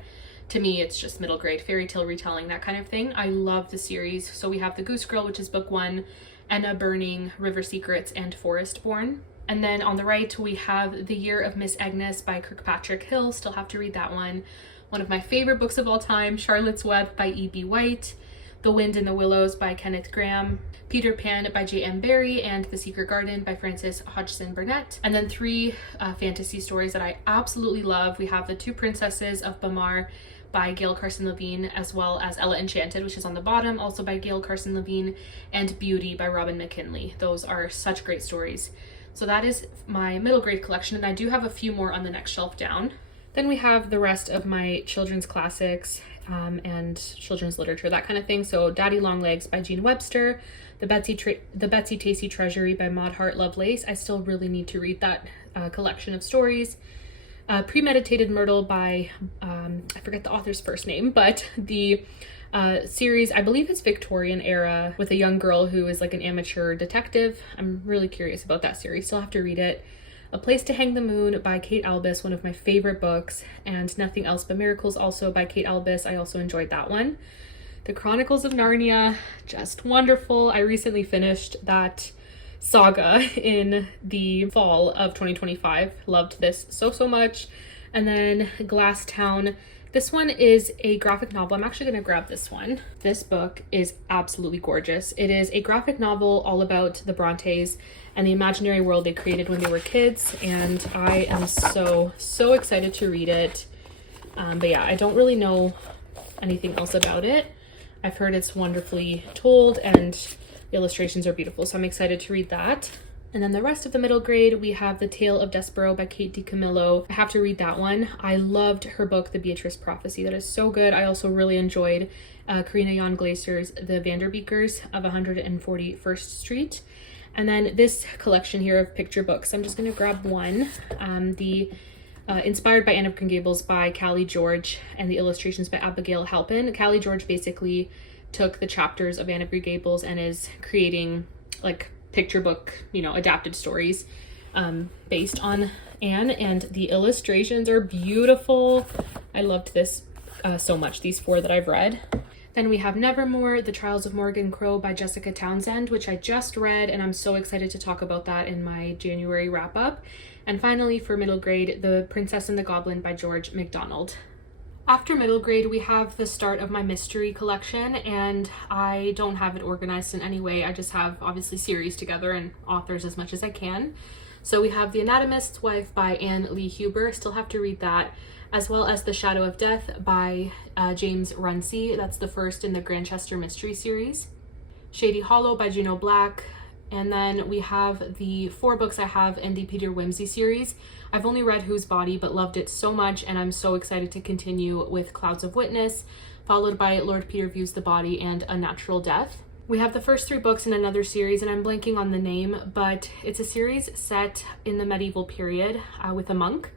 to me, it's just middle grade, fairy tale retelling, that kind of thing. I love the series. So we have The Goose Girl, which is book 1, Enna Burning, River Secrets, and Forest Born. And then on the right, we have The Year of Miss Agnes by Kirkpatrick Hill. Still have to read that one. One of my favorite books of all time, Charlotte's Web by E.B. White, The Wind in the Willows by Kenneth Grahame, Peter Pan by J.M. Barrie, and The Secret Garden by Frances Hodgson Burnett. And then 3 fantasy stories that I absolutely love. We have The Two Princesses of Bamar by Gail Carson Levine, as well as Ella Enchanted, which is on the bottom, also by Gail Carson Levine, and Beauty by Robin McKinley. Those are such great stories. So that is my middle grade collection, and I do have a few more on the next shelf down. Then we have the rest of my children's classics and children's literature, that kind of thing. So Daddy Longlegs by Jean Webster, the Betsy Tacy Treasury by Maud Hart Lovelace. I still really need to read that collection of stories. Premeditated Myrtle by, I forget the author's first name, but the series, I believe it's Victorian era, with a young girl who is like an amateur detective. I'm really curious about that series. Still have to read it. A Place to Hang the Moon by Kate Albus, one of my favorite books, and Nothing Else But Miracles, also by Kate Albus. I also enjoyed that one. The Chronicles of Narnia, just wonderful. I recently finished that saga in the fall of 2025. Loved this so much. And then Glass Town. This one is a graphic novel. I'm actually going to grab this one. This book is absolutely gorgeous. It is a graphic novel all about the Brontes and the imaginary world they created when they were kids, and I am so excited to read it. But yeah, I don't really know anything else about it. I've heard it's wonderfully told and the illustrations are beautiful, so I'm excited to read that. And then the rest of the middle grade, we have The Tale of Despero by Kate DiCamillo. I have to read that one. I loved her book, The Beatrice Prophecy. That is so good. I also really enjoyed Karina Jan Glaser's The Vanderbeekers of 141st Street. And then this collection here of picture books, I'm just going to grab one. Inspired by Anne of Green Gables by Callie George, and the illustrations by Abigail Halpin. Callie George basically took the chapters of Anne of Green Gables and is creating like picture book, adapted stories based on Anne, and the illustrations are beautiful. I loved this so much, these 4 that I've read. Then we have Nevermore, The Trials of Morgan Crow by Jessica Townsend, which I just read, and I'm so excited to talk about that in my January wrap-up. And finally, for middle grade, The Princess and the Goblin by George MacDonald. After middle grade, we have the start of my mystery collection, and I don't have it organized in any way. I just have, obviously, series together and authors as much as I can. So we have The Anatomist's Wife by Anne Lee Huber. Still have to read that, as well as The Shadow of Death by James Runcie. That's the first in the Grantchester Mystery series. Shady Hollow by Juno Black. And then we have the 4 books I have in the Peter Wimsey series. I've only read Whose Body, but loved it so much, and I'm so excited to continue with Clouds of Witness, followed by Lord Peter Views the Body and Unnatural Death. We have the first 3 books in another series, and I'm blanking on the name, but it's a series set in the medieval period with a monk,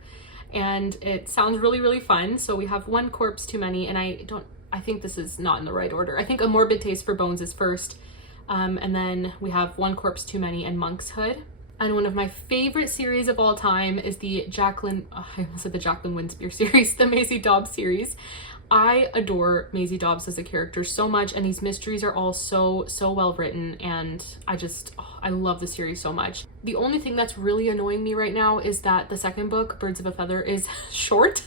and it sounds really, really fun. So we have One Corpse Too Many, and I think this is not in the right order. I think A Morbid Taste for Bones is first, and then we have One Corpse Too Many and Monk's Hood. And one of my favorite series of all time is the Jacqueline Winspear series, the Maisie Dobbs series. I adore Maisie Dobbs as a character so much, and these mysteries are all so well written, and I love the series so much. The only thing that's really annoying me right now is that the second book, Birds of a Feather, is short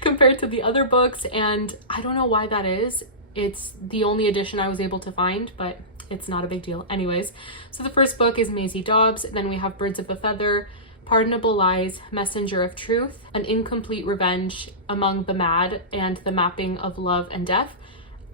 compared to the other books, and I don't know why that is. It's the only edition I was able to find, but it's not a big deal. Anyways, so the first book is Maisie Dobbs, then we have Birds of a Feather, Pardonable Lies, Messenger of Truth, An Incomplete Revenge, Among the Mad, and The Mapping of Love and Death.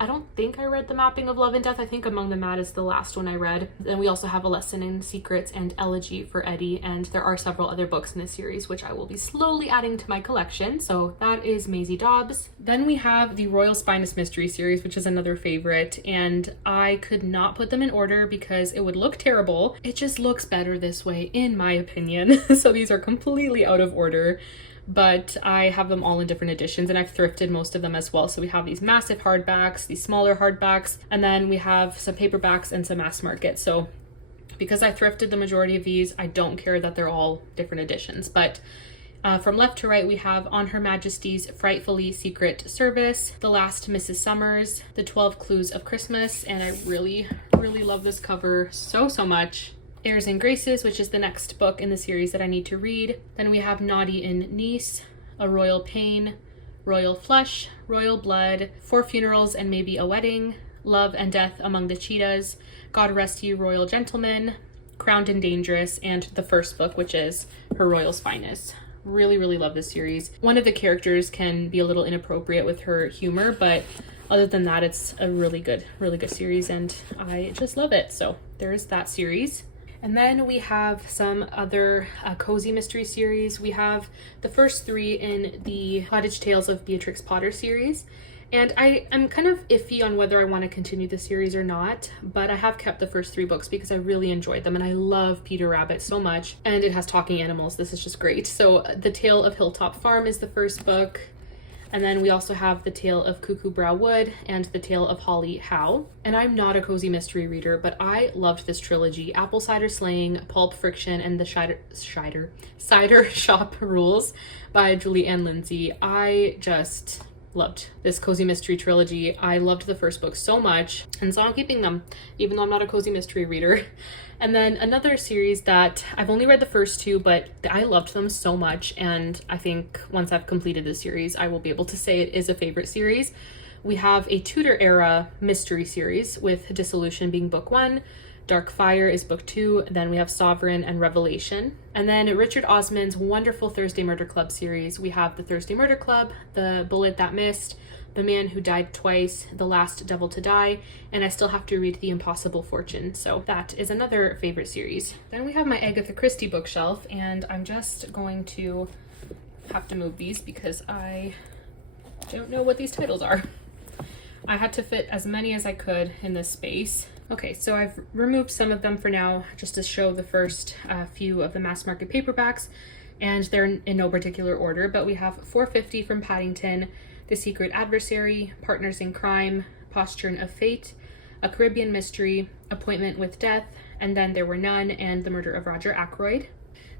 I don't think I read The Mapping of Love and Death. I think Among the Mad is the last one I read. Then we also have A Lesson in Secrets and Elegy for Eddie, and there are several other books in this series which I will be slowly adding to my collection. So that is Maisie Dobbs. Then we have the Royal Spinous Mystery series, which is another favorite, and I could not put them in order because it would look terrible. It just looks better this way, in my opinion. So these are completely out of order, but I have them all in different editions, and I've thrifted most of them as well. So we have these massive hardbacks, these smaller hardbacks, and then we have some paperbacks and some mass market. So because I thrifted the majority of these, I don't care that they're all different editions. But from left to right, we have On Her Majesty's Frightfully Secret Service, The Last Mrs. Summers, The 12 Clues of Christmas, and I really love this cover so much. Airs and Graces, which is the next book in the series that I need to read. Then we have Naughty in Nice, A Royal Pain, Royal Flush, Royal Blood, 4 Funerals and Maybe a Wedding, Love and Death Among the Cheetahs, God Rest You Royal Gentleman, Crowned and Dangerous, and the first book, which is Her Royal Spinous. Really love this series. One of the characters can be a little inappropriate with her humor, but other than that, it's a really good series, and I just love it. So there's that series. And then we have some other cozy mystery series. We have the first 3 in the Cottage Tales of Beatrix Potter series. And I'm kind of iffy on whether I want to continue the series or not, but I have kept the first 3 books because I really enjoyed them, and I love Peter Rabbit so much. And it has talking animals. This is just great. So The Tale of Hilltop Farm is the first book. And then we also have The Tale of Cuckoo Brow Wood and The Tale of Holly Howe. And I'm not a cozy mystery reader, but I loved this trilogy. Apple Cider Slaying, Pulp Friction, and The Cider Shop Rules by Julie Ann Lindsay. I just loved this cozy mystery trilogy. I loved the first book so much, and so I'm keeping them, even though I'm not a cozy mystery reader. And then another series that I've only read the first 2, but I loved them so much, and I think once I've completed the series, I will be able to say it is a favorite series. We have a Tudor era mystery series, with Dissolution being book 1, Dark Fire is book 2, then we have Sovereign and Revelation. And then Richard Osman's wonderful Thursday Murder Club series, we have The Thursday Murder Club, The Bullet That Missed, The Man Who Died Twice, The Last Devil to Die, and I still have to read The Impossible Fortune, so that is another favorite series. Then we have my Agatha Christie bookshelf, and I'm just going to have to move these because I don't know what these titles are. I had to fit as many as I could in this space. Okay, so I've removed some of them for now just to show the first few of the mass market paperbacks, and they're in no particular order, but we have 450 from Paddington, The Secret Adversary, Partners in Crime, Postern of Fate, A Caribbean Mystery, Appointment with Death, and then There Were None, and The Murder of Roger Ackroyd.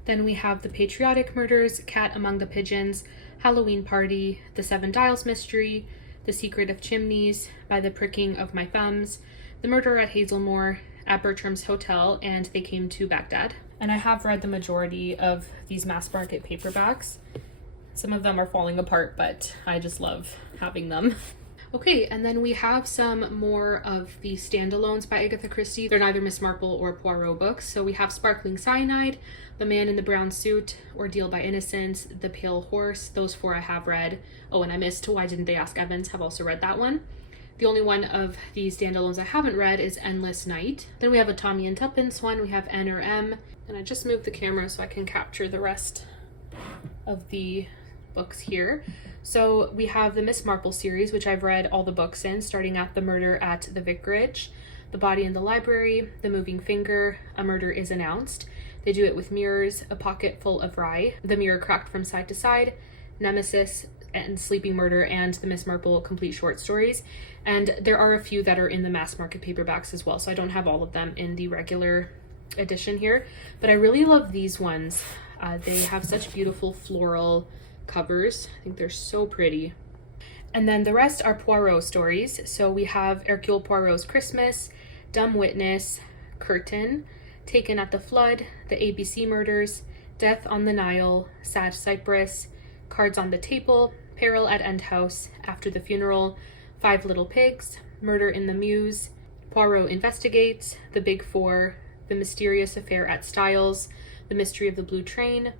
Then we have The Patriotic Murders, Cat Among the Pigeons, Halloween Party, The Seven Dials Mystery, The Secret of Chimneys, By the Pricking of My Thumbs, The Murder at Hazelmoor, At Bertram's Hotel, and They Came to Baghdad. And I have read the majority of these mass market paperbacks. Some of them are falling apart, but I just love having them. Okay, and then we have some more of the standalones by Agatha Christie. They're neither Miss Marple or Poirot books. So we have Sparkling Cyanide, The Man in the Brown Suit, Ordeal by Innocence, The Pale Horse. Those 4 I have read. Oh, and I missed Why Didn't They Ask Evans? Have also read that one. The only one of these standalones I haven't read is Endless Night. Then we have a Tommy and Tuppence one. We have N or M. And I just moved the camera so I can capture the rest of the books here. So we have the Miss Marple series, which I've read all the books in, starting at The Murder at the Vicarage, The Body in the Library, The Moving Finger, A Murder is Announced, They Do It with Mirrors, A Pocket Full of Rye, The Mirror Cracked from Side to Side, Nemesis, and Sleeping Murder, and the Miss Marple complete short stories. And there are a few that are in the mass market paperbacks as well, so I don't have all of them in the regular edition here, but I really love these ones. They have such beautiful floral covers. I think they're so pretty. And then the rest are Poirot stories. So we have Hercule Poirot's Christmas, Dumb Witness, Curtain, Taken at the Flood, The ABC Murders, Death on the Nile, Sad Cypress, Cards on the Table, Peril at End House, After the Funeral, Five Little Pigs, Murder in the Mews, Poirot Investigates, The Big Four, The Mysterious Affair at Styles, The Mystery of the Blue Train,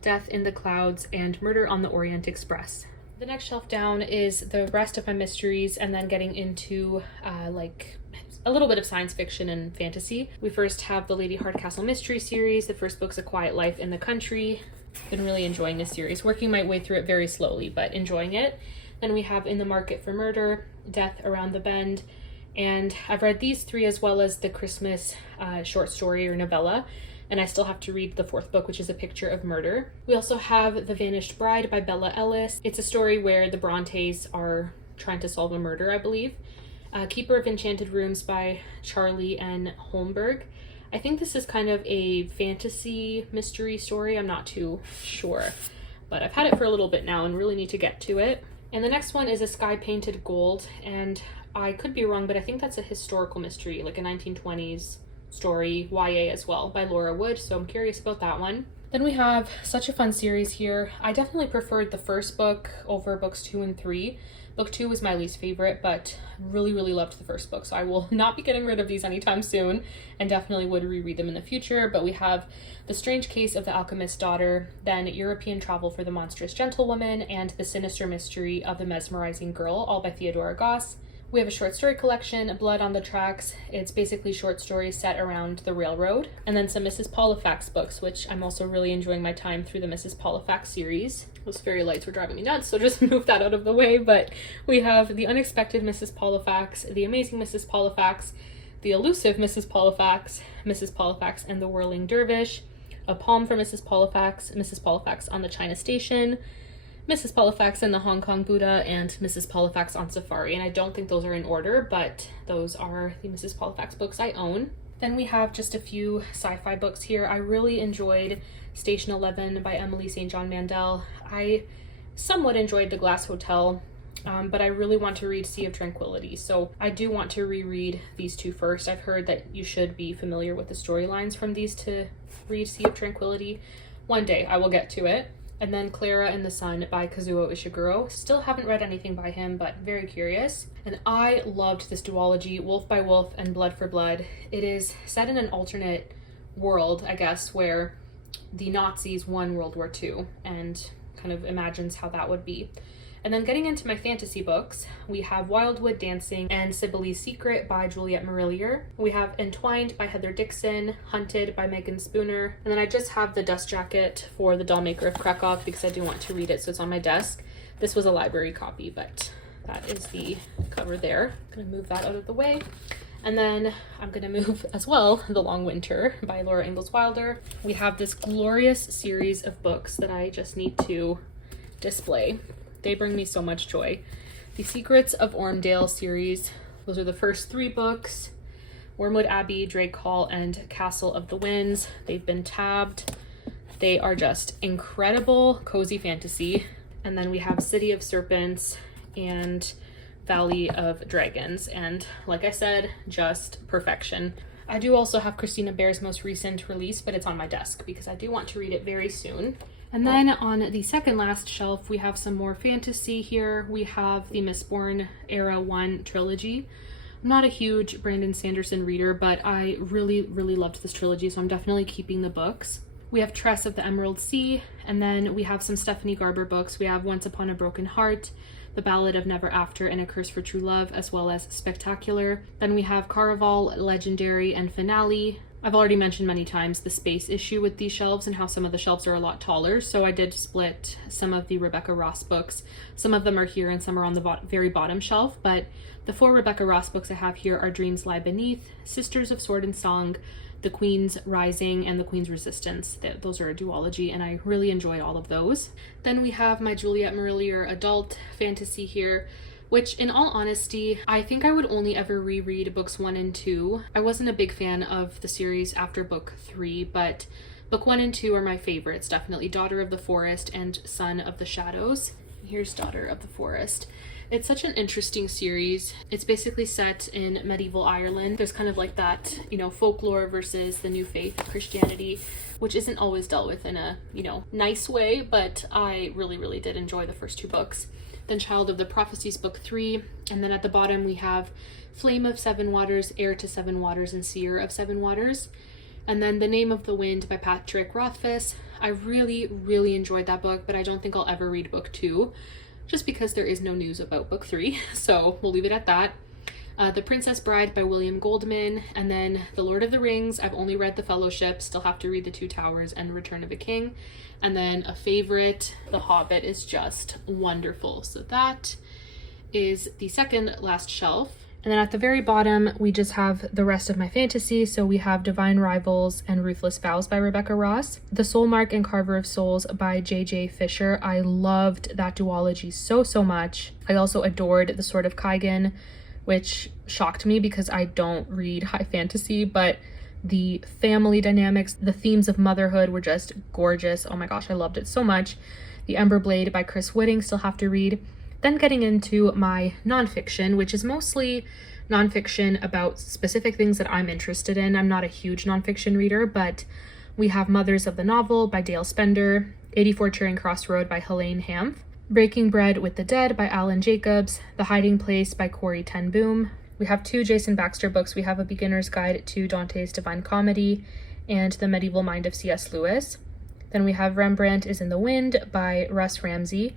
Death in the Clouds, and Murder on the Orient Express. The next shelf down is the rest of my mysteries, and then getting into like a little bit of science fiction and fantasy. We first have the Lady Hardcastle mystery series. The first book's A Quiet Life in the Country. Been really enjoying this series, working my way through it very slowly, but enjoying it. Then we have In the Market for Murder, Death Around the Bend, and I've read these three as well as the Christmas short story or novella, and I still have to read the fourth book, which is A Picture of Murder. We also have The Vanished Bride by Bella Ellis. It's a story where the Brontes are trying to solve a murder, I believe. Keeper of Enchanted Rooms by Charlie N. Holmberg. I think this is kind of a fantasy mystery story. I'm not too sure, but I've had it for a little bit now and really need to get to it. And the next one is A Sky Painted Gold, and I could be wrong, but I think that's a historical mystery, like a 1920s story, YA as well, by Laura Wood, so I'm curious about that one. Then we have such a fun series here. I definitely preferred the first book over books 2 and 3. Book 2 was my least favorite, but really loved the first book, so I will not be getting rid of these anytime soon, and definitely would reread them in the future. But we have The Strange Case of the Alchemist's Daughter, then European Travel for the Monstrous Gentlewoman, and The Sinister Mystery of the Mesmerizing Girl, all by Theodora Goss. We have a short story collection, Blood on the Tracks. It's basically short stories set around the railroad. And then some Mrs. Paulifax books, which I'm also really enjoying my time through the Mrs. Paulifax series. Those fairy lights were driving me nuts, so just move that out of the way. But we have The Unexpected Mrs. Paulifax, The Amazing Mrs. Paulifax, The Elusive Mrs. Paulifax and the Whirling Dervish, A Poem for Mrs. Paulifax on the China Station, Mrs. Paulifax and the Hong Kong Buddha, and Mrs. Paulifax on Safari. And I don't think those are in order, but those are the Mrs. Paulifax books I own. Then we have just a few sci-fi books here. I really enjoyed Station 11 by Emily St. John Mandel. I somewhat enjoyed The Glass Hotel, but I really want to read Sea of Tranquility. So I do want to reread these two first. I've heard that you should be familiar with the storylines from these to read Sea of Tranquility. One day I will get to it. And then Clara and the Sun by Kazuo Ishiguro. Still haven't read anything by him, but very curious. And I loved this duology, Wolf by Wolf and Blood for Blood. It is set in an alternate world, I guess, where the Nazis won World War II, and kind of imagines how that would be. And then getting into my fantasy books, we have Wildwood Dancing and Sibylle's Secret by Juliette Marillier. We have Entwined by Heather Dixon, Hunted by Megan Spooner. And then I just have the dust jacket for The Dollmaker of Krakow because I do want to read it, so it's on my desk. This was a library copy, but that is the cover there. I'm gonna move that out of the way. And then I'm gonna move as well The Long Winter by Laura Ingalls Wilder. We have this glorious series of books that I just need to display. They bring me so much joy. The Secrets of Ormdale series. Those are the first 3 books. Wormwood Abbey, Drake Hall, and Castle of the Winds. They've been tabbed. They are just incredible cozy fantasy. And then we have City of Serpents and Valley of Dragons. And like I said, just perfection. I do also have Christina Bair's most recent release, but it's on my desk because I do want to read it very soon. And then on the second last shelf, we have some more fantasy here. We have the Mistborn Era 1 trilogy. I'm not a huge Brandon Sanderson reader, but I really loved this trilogy, so I'm definitely keeping the books. We have Tress of the Emerald Sea, and then we have some Stephanie Garber books. We have Once Upon a Broken Heart, The Ballad of Never After, and A Curse for True Love, as well as Spectacular. Then we have Caraval, Legendary, and Finale. I've already mentioned many times the space issue with these shelves and how some of the shelves are a lot taller, so I did split some of the Rebecca Ross books. Some of them are here and some are on the very bottom shelf, but the 4 Rebecca Ross books I have here are Dreams Lie Beneath, Sisters of Sword and Song, The Queen's Rising, and The Queen's Resistance. Those are a duology, and I really enjoy all of those. Then we have my Juliet Marillier adult fantasy here, which in all honesty, I think I would only ever reread books 1 and 2. I wasn't a big fan of the series after book 3, but book 1 and 2 are my favorites, definitely. Daughter of the Forest and Son of the Shadows. Here's Daughter of the Forest. It's such an interesting series. It's basically set in medieval Ireland. There's kind of like that, folklore versus the new faith, Christianity, which isn't always dealt with in a, nice way, but I really, really did enjoy the first 2 books. Then Child of the Prophecies, book 3. And then at the bottom we have Flame of Seven Waters, Heir to Seven Waters, and Seer of Seven Waters. And then The Name of the Wind by Patrick Rothfuss. I really, really enjoyed that book, but I don't think I'll ever read book 2. Just because there is no news about book 3, so we'll leave it at that. The Princess Bride by William Goldman, and then The Lord of the Rings. I've only read The Fellowship, still have to read The Two Towers and Return of a King. And then a favorite, The Hobbit, is just wonderful. So that is the second last shelf. And then at the very bottom, we just have the rest of my fantasy. So we have Divine Rivals and Ruthless Vows by Rebecca Ross. The Soul Mark and Carver of Souls by J.J. Fisher. I loved that duology so, so much. I also adored The Sword of Kaigan, which shocked me because I don't read high fantasy, but the family dynamics, the themes of motherhood were just gorgeous. Oh my gosh, I loved it so much. The Ember Blade by Chris Whitting, still have to read. Then getting into my nonfiction, which is mostly nonfiction about specific things that I'm interested in. I'm not a huge nonfiction reader, but we have Mothers of the Novel by Dale Spender, 84 Charing Cross Road by Helene Hanff, Breaking Bread with the Dead by Alan Jacobs, The Hiding Place by Corey ten Boom. We have 2 Jason Baxter books. We have A Beginner's Guide to Dante's Divine Comedy and The Medieval Mind of C.S. Lewis. Then we have Rembrandt is in the Wind by Russ Ramsey,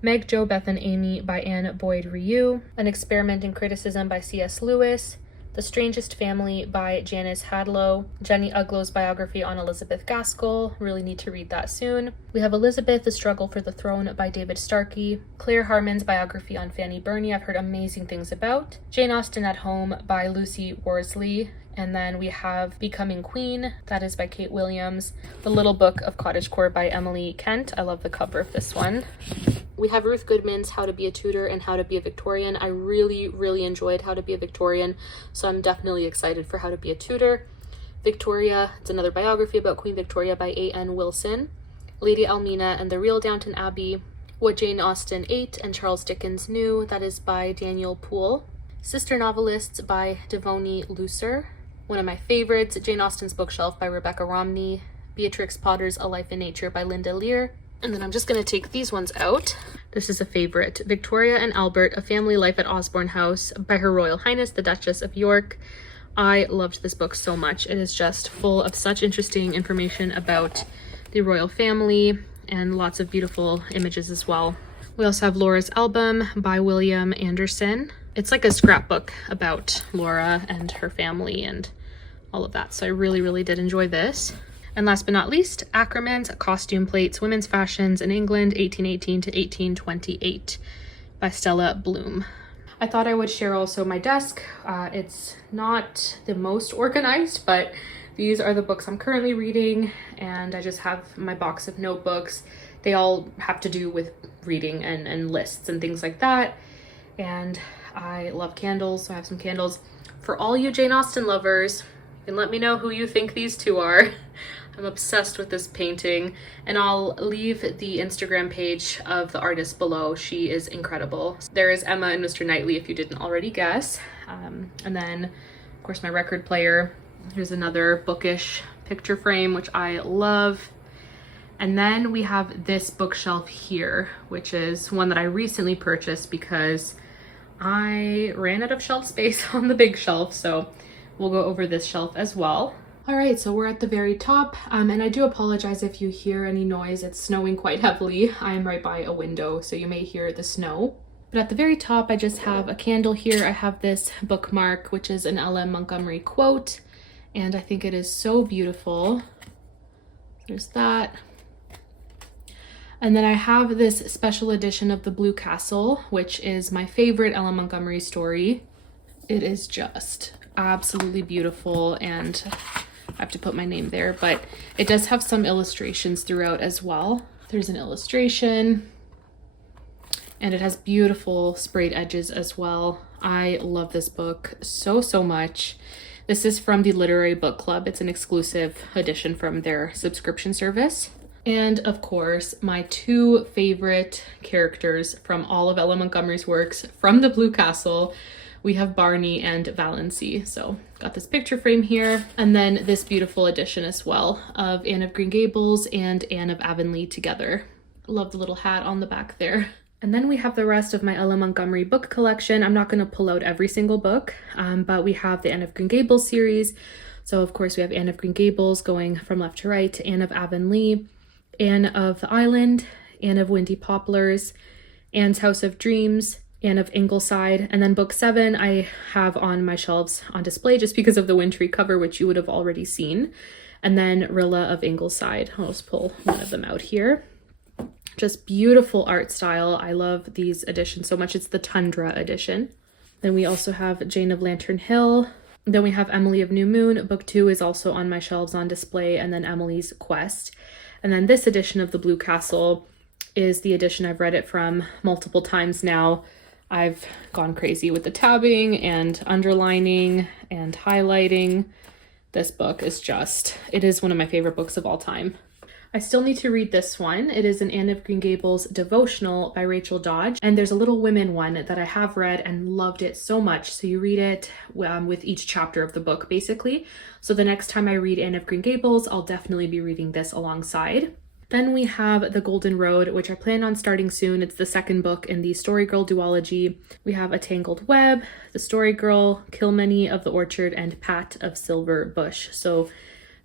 Meg, Jo, Beth, and Amy by Anne Boyd Ryu, An Experiment in Criticism by C.S. Lewis, The Strangest Family by Janice Hadlow, Jenny Uglow's biography on Elizabeth Gaskell, really need to read that soon. We have Elizabeth, The Struggle for the Throne by David Starkey, Claire Harmon's biography on Fanny Burney, I've heard amazing things about, Jane Austen at Home by Lucy Worsley, and then we have Becoming Queen, that is by Kate Williams, The Little Book of Cottagecore by Emily Kent, I love the cover of this one. We have Ruth Goodman's How to Be a Tudor and How to Be a Victorian. I really, really enjoyed How to Be a Victorian, so I'm definitely excited for How to Be a Tudor. Victoria, it's another biography about Queen Victoria by A.N. Wilson. Lady Almina and the Real Downton Abbey. What Jane Austen Ate and Charles Dickens Knew, that is by Daniel Poole. Sister Novelists by Devoney Lucer. One of my favorites, Jane Austen's Bookshelf by Rebecca Romney. Beatrix Potter's A Life in Nature by Linda Lear. And then I'm just going to take these ones out. This is a favorite. Victoria and Albert, A Family Life at Osborne House by Her Royal Highness, the Duchess of York. I loved this book so much. It is just full of such interesting information about the royal family and lots of beautiful images as well. We also have Laura's Album by William Anderson. It's like a scrapbook about Laura and her family and all of that. So I really, really did enjoy this. And last but not least, Ackerman's Costume Plates, Women's Fashions in England, 1818 to 1828 by Stella Bloom. I thought I would share also my desk. It's not the most organized, but these are the books I'm currently reading, and I just have my box of notebooks. They all have to do with reading and lists and things like that. And I love candles, so I have some candles. For all you Jane Austen lovers, you can let me know who you think these 2 are. I'm obsessed with this painting, and I'll leave the Instagram page of the artist below. She is incredible. There is Emma and Mr. Knightley, if you didn't already guess. And then, of course, my record player. Here's another bookish picture frame, which I love. And then we have this bookshelf here, which is one that I recently purchased because I ran out of shelf space on the big shelf. So we'll go over this shelf as well. All right, so we're at the very top, and I do apologize if you hear any noise. It's snowing quite heavily. I'm right by a window, so you may hear the snow. But at the very top, I just have a candle here. I have this bookmark, which is an L.M. Montgomery quote, and I think it is so beautiful. There's that. And then I have this special edition of The Blue Castle, which is my favorite L.M. Montgomery story. It is just absolutely beautiful, and I have to put my name there, but it does have some illustrations throughout as well. There's an illustration, and it has beautiful sprayed edges as well. I love this book so, so much. This is from the Literary Book Club. It's an exclusive edition from their subscription service. And of course, my two favorite characters from all of Ella Montgomery's works from the Blue Castle. We have Barney and Valancy. So got this picture frame here, and then this beautiful edition as well of Anne of Green Gables and Anne of Avonlea together. Love the little hat on the back there. And then we have the rest of my Ella Montgomery book collection. I'm not going to pull out every single book, but we have the Anne of Green Gables series. So of course we have Anne of Green Gables going from left to right, Anne of Avonlea, Anne of the Island, Anne of Windy Poplars, Anne's House of Dreams, Anne of Ingleside, and then book 7 I have on my shelves on display just because of the wintry cover, which you would have already seen. And then Rilla of Ingleside. I'll just pull one of them out here. Just beautiful art style. I love these editions so much. It's the Tundra edition. Then we also have Jane of Lantern Hill. Then we have Emily of New Moon. Book 2 is also on my shelves on display, and then Emily's Quest. And then this edition of The Blue Castle is the edition I've read it from multiple times now. I've gone crazy with the tabbing and underlining and highlighting. This book is it is one of my favorite books of all time. I still need to read this one. It is an Anne of Green Gables devotional by Rachel Dodge. And there's a Little Women one that I have read and loved it so much. So you read it with each chapter of the book, basically. So the next time I read Anne of Green Gables, I'll definitely be reading this alongside. Then we have The Golden Road, which I plan on starting soon. It's the second book in the Story Girl duology. We have A Tangled Web, The Story Girl, Kilmeny of the Orchard, and Pat of Silver Bush. So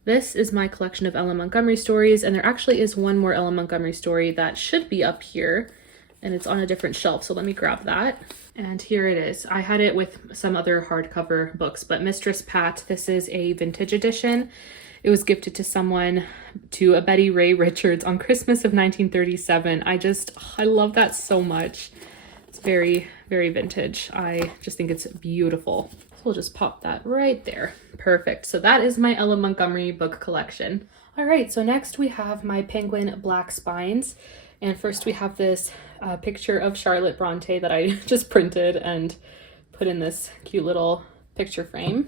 this is my collection of Ella Montgomery stories, and there actually is one more Ella Montgomery story that should be up here, and it's on a different shelf, so let me grab that. And here it is. I had it with some other hardcover books, but Mistress Pat, this is a vintage edition. It was gifted to someone, to a Betty Ray Richards on Christmas of 1937. I love that so much. It's very, very vintage. I just think it's beautiful. We'll just pop that right there. Perfect. So that is my Ella Montgomery book collection. All right, so next we have my Penguin Black Spines. And first we have this picture of Charlotte Bronte that I just printed and put in this cute little picture frame.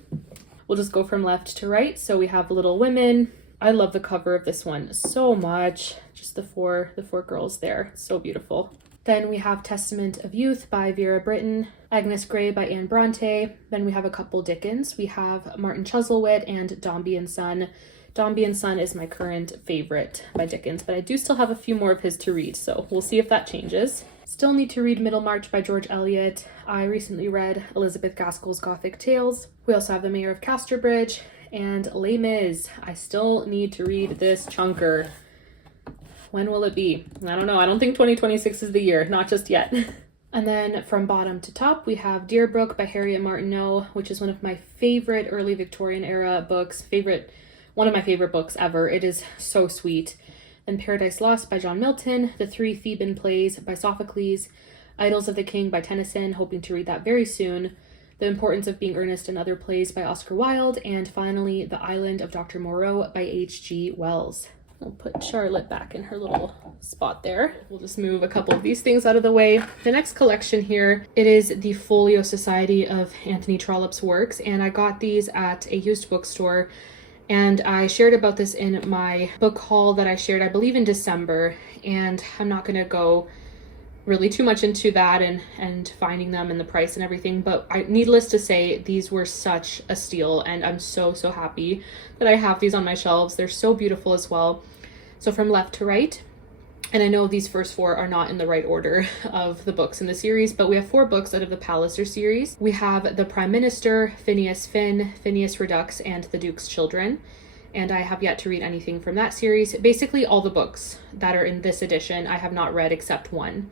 We'll just go from left to right. So we have Little Women. I love the cover of this one so much. Just the four girls there. It's so beautiful. Then we have Testament of Youth by Vera Brittain, Agnes Grey by Anne Bronte. Then we have a couple Dickens. We have Martin Chuzzlewit and Dombey and Son. Dombey and Son is my current favorite by Dickens, but I do still have a few more of his to read, so we'll see if that changes. Still need to read Middlemarch by George Eliot. I recently read Elizabeth Gaskell's Gothic Tales. We also have The Mayor of Casterbridge and Les Mis. I still need to read this chunker. When will it be? I don't know. I don't think 2026 is the year. Not just yet. And then from bottom to top, we have Deerbrook by Harriet Martineau, which is one of my favorite early Victorian era books. One of my favorite books ever. It is so sweet. Then Paradise Lost by John Milton, The Three Theban Plays by Sophocles, Idylls of the King by Tennyson, hoping to read that very soon, The Importance of Being Earnest and Other Plays by Oscar Wilde, and finally The Island of Dr. Moreau by H.G. Wells. We'll put Charlotte back in her little spot there. We'll just move a couple of these things out of the way. The next collection here, it is the Folio Society of Anthony Trollope's works, and I got these at a used bookstore, and I shared about this in my book haul that I shared, I believe, in December, and I'm not going to go really too much into that and finding them and the price and everything, but needless to say, these were such a steal, and I'm so happy that I have these on my shelves. They're so beautiful as well. So from left to right, and I know these first 4 are not in the right order of the books in the series, but we have 4 books out of the Palliser series. We have The Prime Minister, Phineas Finn, Phineas Redux, and The Duke's Children. And I have yet to read anything from that series. Basically all the books that are in this edition I have not read except one.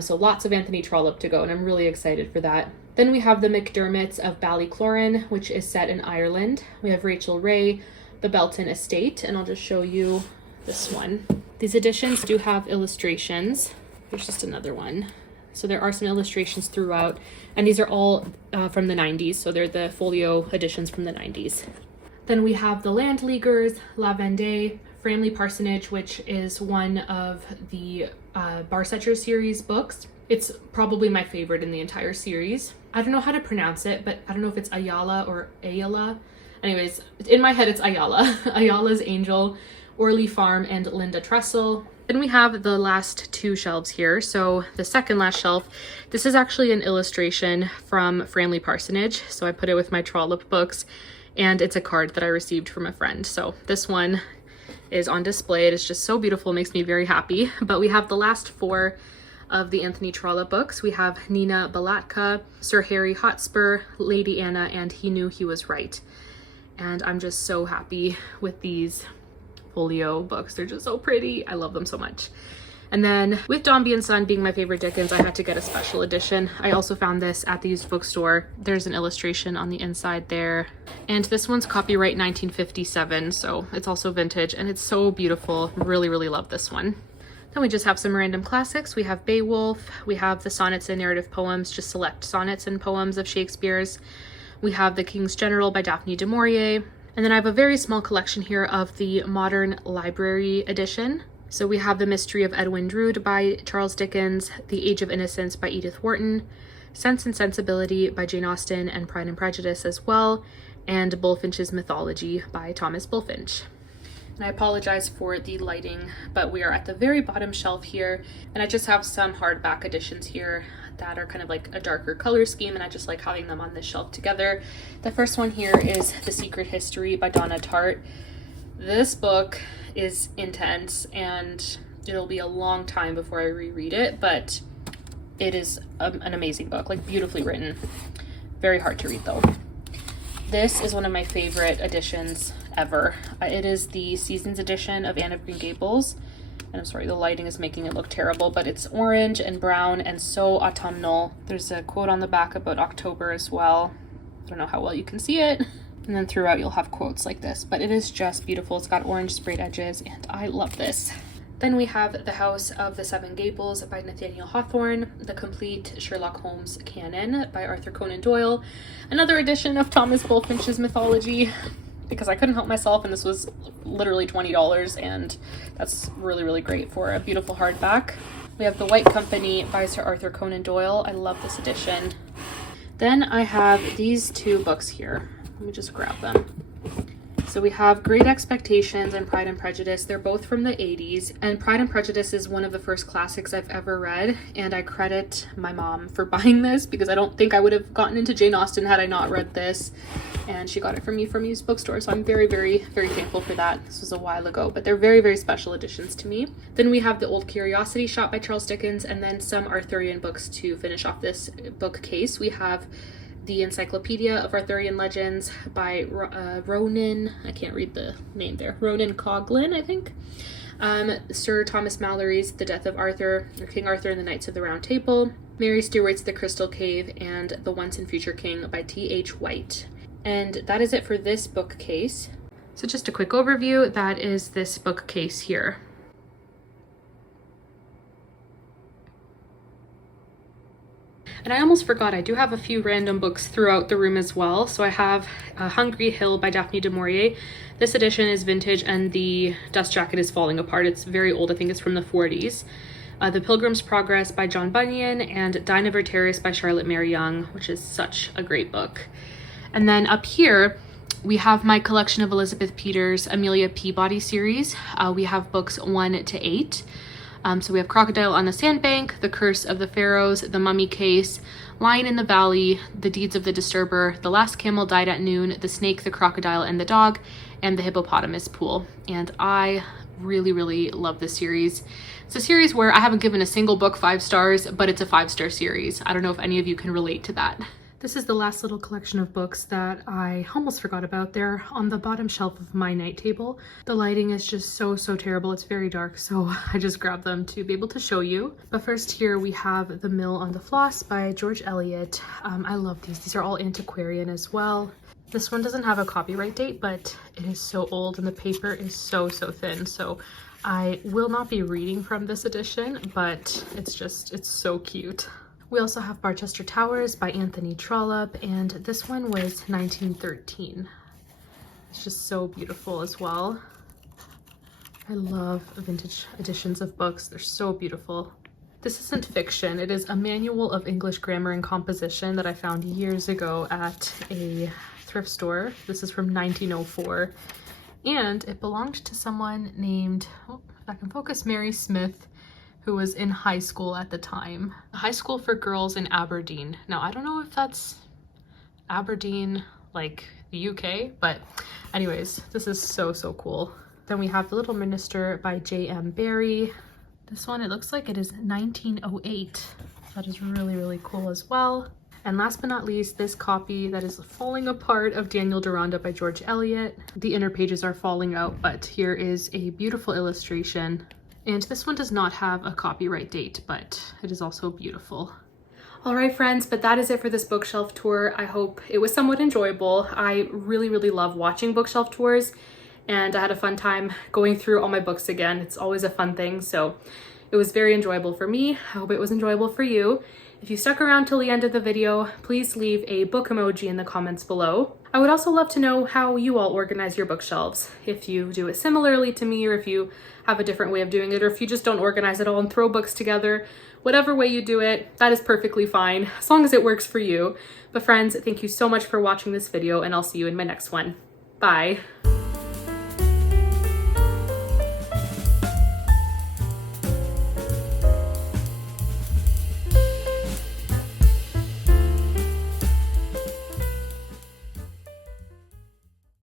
So lots of Anthony Trollope to go, and I'm really excited for that. Then we have the McDermotts of Ballycloran, which is set in Ireland. We have Rachel Ray, The Belton Estate, and I'll just show you this one. These editions do have illustrations. Here's just another one. So there are some illustrations throughout, and these are all from the 90s, so they're the folio editions from the 90s. Then we have The Landleaguers, La Vendée, Framley Parsonage, which is one of the Barsetshire series books. It's probably my favorite in the entire series. I don't know how to pronounce it, but I don't know if it's Ayala or Ayala. Anyways, in my head it's Ayala. Ayala's Angel, Orley Farm, and Linda Tressel. Then we have the last two shelves here. So the second last shelf, this is actually an illustration from Framley Parsonage. So I put it with my Trollope books, and it's a card that I received from a friend. So this one is on display. It is just so beautiful, makes me very happy. But we have the last four of the Anthony Trollope books. We have Nina Balatka, Sir Harry Hotspur, Lady Anna, and He Knew He Was Right. And I'm just so happy with these folio books. They're just so pretty. I love them so much. And then with Dombey and Son being my favorite Dickens, I had to get a special edition. I also found this at the used bookstore. There's an illustration on the inside there. And this one's copyright 1957, so it's also vintage, and it's so beautiful. Really, really love this one. Then we just have some random classics. We have Beowulf. We have the sonnets and narrative poems, just select sonnets and poems of Shakespeare's. We have The King's General by Daphne du Maurier. And then I have a very small collection here of the Modern Library edition. So we have The Mystery of Edwin Drood by Charles Dickens, The Age of Innocence by Edith Wharton, Sense and Sensibility by Jane Austen, and Pride and Prejudice as well, and Bulfinch's Mythology by Thomas Bulfinch. And I apologize for the lighting, but we are at the very bottom shelf here, and I just have some hardback editions here that are kind of like a darker color scheme, and I just like having them on this shelf together. The first one here is The Secret History by Donna Tartt. This book is intense, and it'll be a long time before I reread it, but it is an amazing book, like beautifully written. Very hard to read though. This is one of my favorite editions ever. It is the Seasons edition of Anne of Green Gables. And I'm sorry, the lighting is making it look terrible, but it's orange and brown and so autumnal. There's a quote on the back about October as well. I don't know how well you can see it. And then throughout you'll have quotes like this, but it is just beautiful. It's got orange sprayed edges, and I love this. Then we have The House of the Seven Gables by Nathaniel Hawthorne, the complete Sherlock Holmes canon by Arthur Conan Doyle, another edition of Thomas Bulfinch's Mythology, because I couldn't help myself, and this was literally $20, and that's really, really great for a beautiful hardback. We have The White Company by Sir Arthur Conan Doyle. I love this edition. Then I have these two books here. Let me just grab them. So we have Great Expectations and Pride and Prejudice. They're both from the 80s, and Pride and Prejudice is one of the first classics I've ever read, and I credit my mom for buying this because I don't think I would have gotten into Jane Austen had I not read this, and she got it for me from used bookstore, so I'm very, very, very thankful for that. This was a while ago, but they're very, very special editions to me. Then we have The Old Curiosity Shop by Charles Dickens, and then some Arthurian books to finish off this bookcase. We have The Encyclopedia of Arthurian Legends by Ronan, I can't read the name there, Ronan Coghlan, I think. Sir Thomas Malory's The Death of Arthur, or King Arthur and the Knights of the Round Table, Mary Stewart's The Crystal Cave, and The Once and Future King by T.H. White. And that is it for this bookcase. So just a quick overview, that is this bookcase here. And I almost forgot, I do have a few random books throughout the room as well. So I have Hungry Hill by Daphne du Maurier. This edition is vintage and the dust jacket is falling apart. It's very old, I think it's from the 40s. The Pilgrim's Progress by John Bunyan, and Dinah Verteris by Charlotte Mary Young, which is such a great book. And then up here, we have my collection of Elizabeth Peters' Amelia Peabody series. We have books 1 to 8. So we have Crocodile on the Sandbank, The Curse of the Pharaohs, The Mummy Case, Lion in the Valley, The Deeds of the Disturber, The Last Camel Died at Noon, The Snake, the Crocodile, and the Dog, and The Hippopotamus Pool. And I really, really love this series. It's a series where I haven't given a single book 5 stars, but it's a 5-star series. I don't know if any of you can relate to that. This is the last little collection of books that I almost forgot about. They're on the bottom shelf of my night table. The lighting is just so terrible. It's very dark, so I just grabbed them to be able to show you. But first here we have The Mill on the Floss by George Eliot. I love these. These are all Antiquarian as well. This one doesn't have a copyright date, but it is so old and the paper is so thin. So I will not be reading from this edition, but it's so cute. We also have Barchester Towers by Anthony Trollope, and this one was 1913. It's just so beautiful as well. I love vintage editions of books. They're so beautiful. This isn't fiction. It is a manual of English grammar and composition that I found years ago at a thrift store. This is from 1904, and it belonged to someone named, oh, if I can focus, Mary Smith, who was in high school at the time. A high school for girls in Aberdeen. Now, I don't know if that's Aberdeen, like the UK, but anyways, this is so cool. Then we have The Little Minister by J.M. Barrie. This one, it looks like it is 1908. That is really cool as well. And last but not least, this copy that is falling apart of Daniel Deronda by George Eliot. The inner pages are falling out, but here is a beautiful illustration. And this one does not have a copyright date, but it is also beautiful. All right, friends, but that is it for this bookshelf tour. I hope it was somewhat enjoyable. I really love watching bookshelf tours, and I had a fun time going through all my books again. It's always a fun thing, so it was very enjoyable for me. I hope it was enjoyable for you. If you stuck around till the end of the video, please leave a book emoji in the comments below. I would also love to know how you all organize your bookshelves. If you do it similarly to me, or if you have a different way of doing it, or if you just don't organize at all and throw books together. Whatever way you do it, that is perfectly fine, as long as it works for you. But friends, thank you so much for watching this video, and I'll see you in my next one. Bye.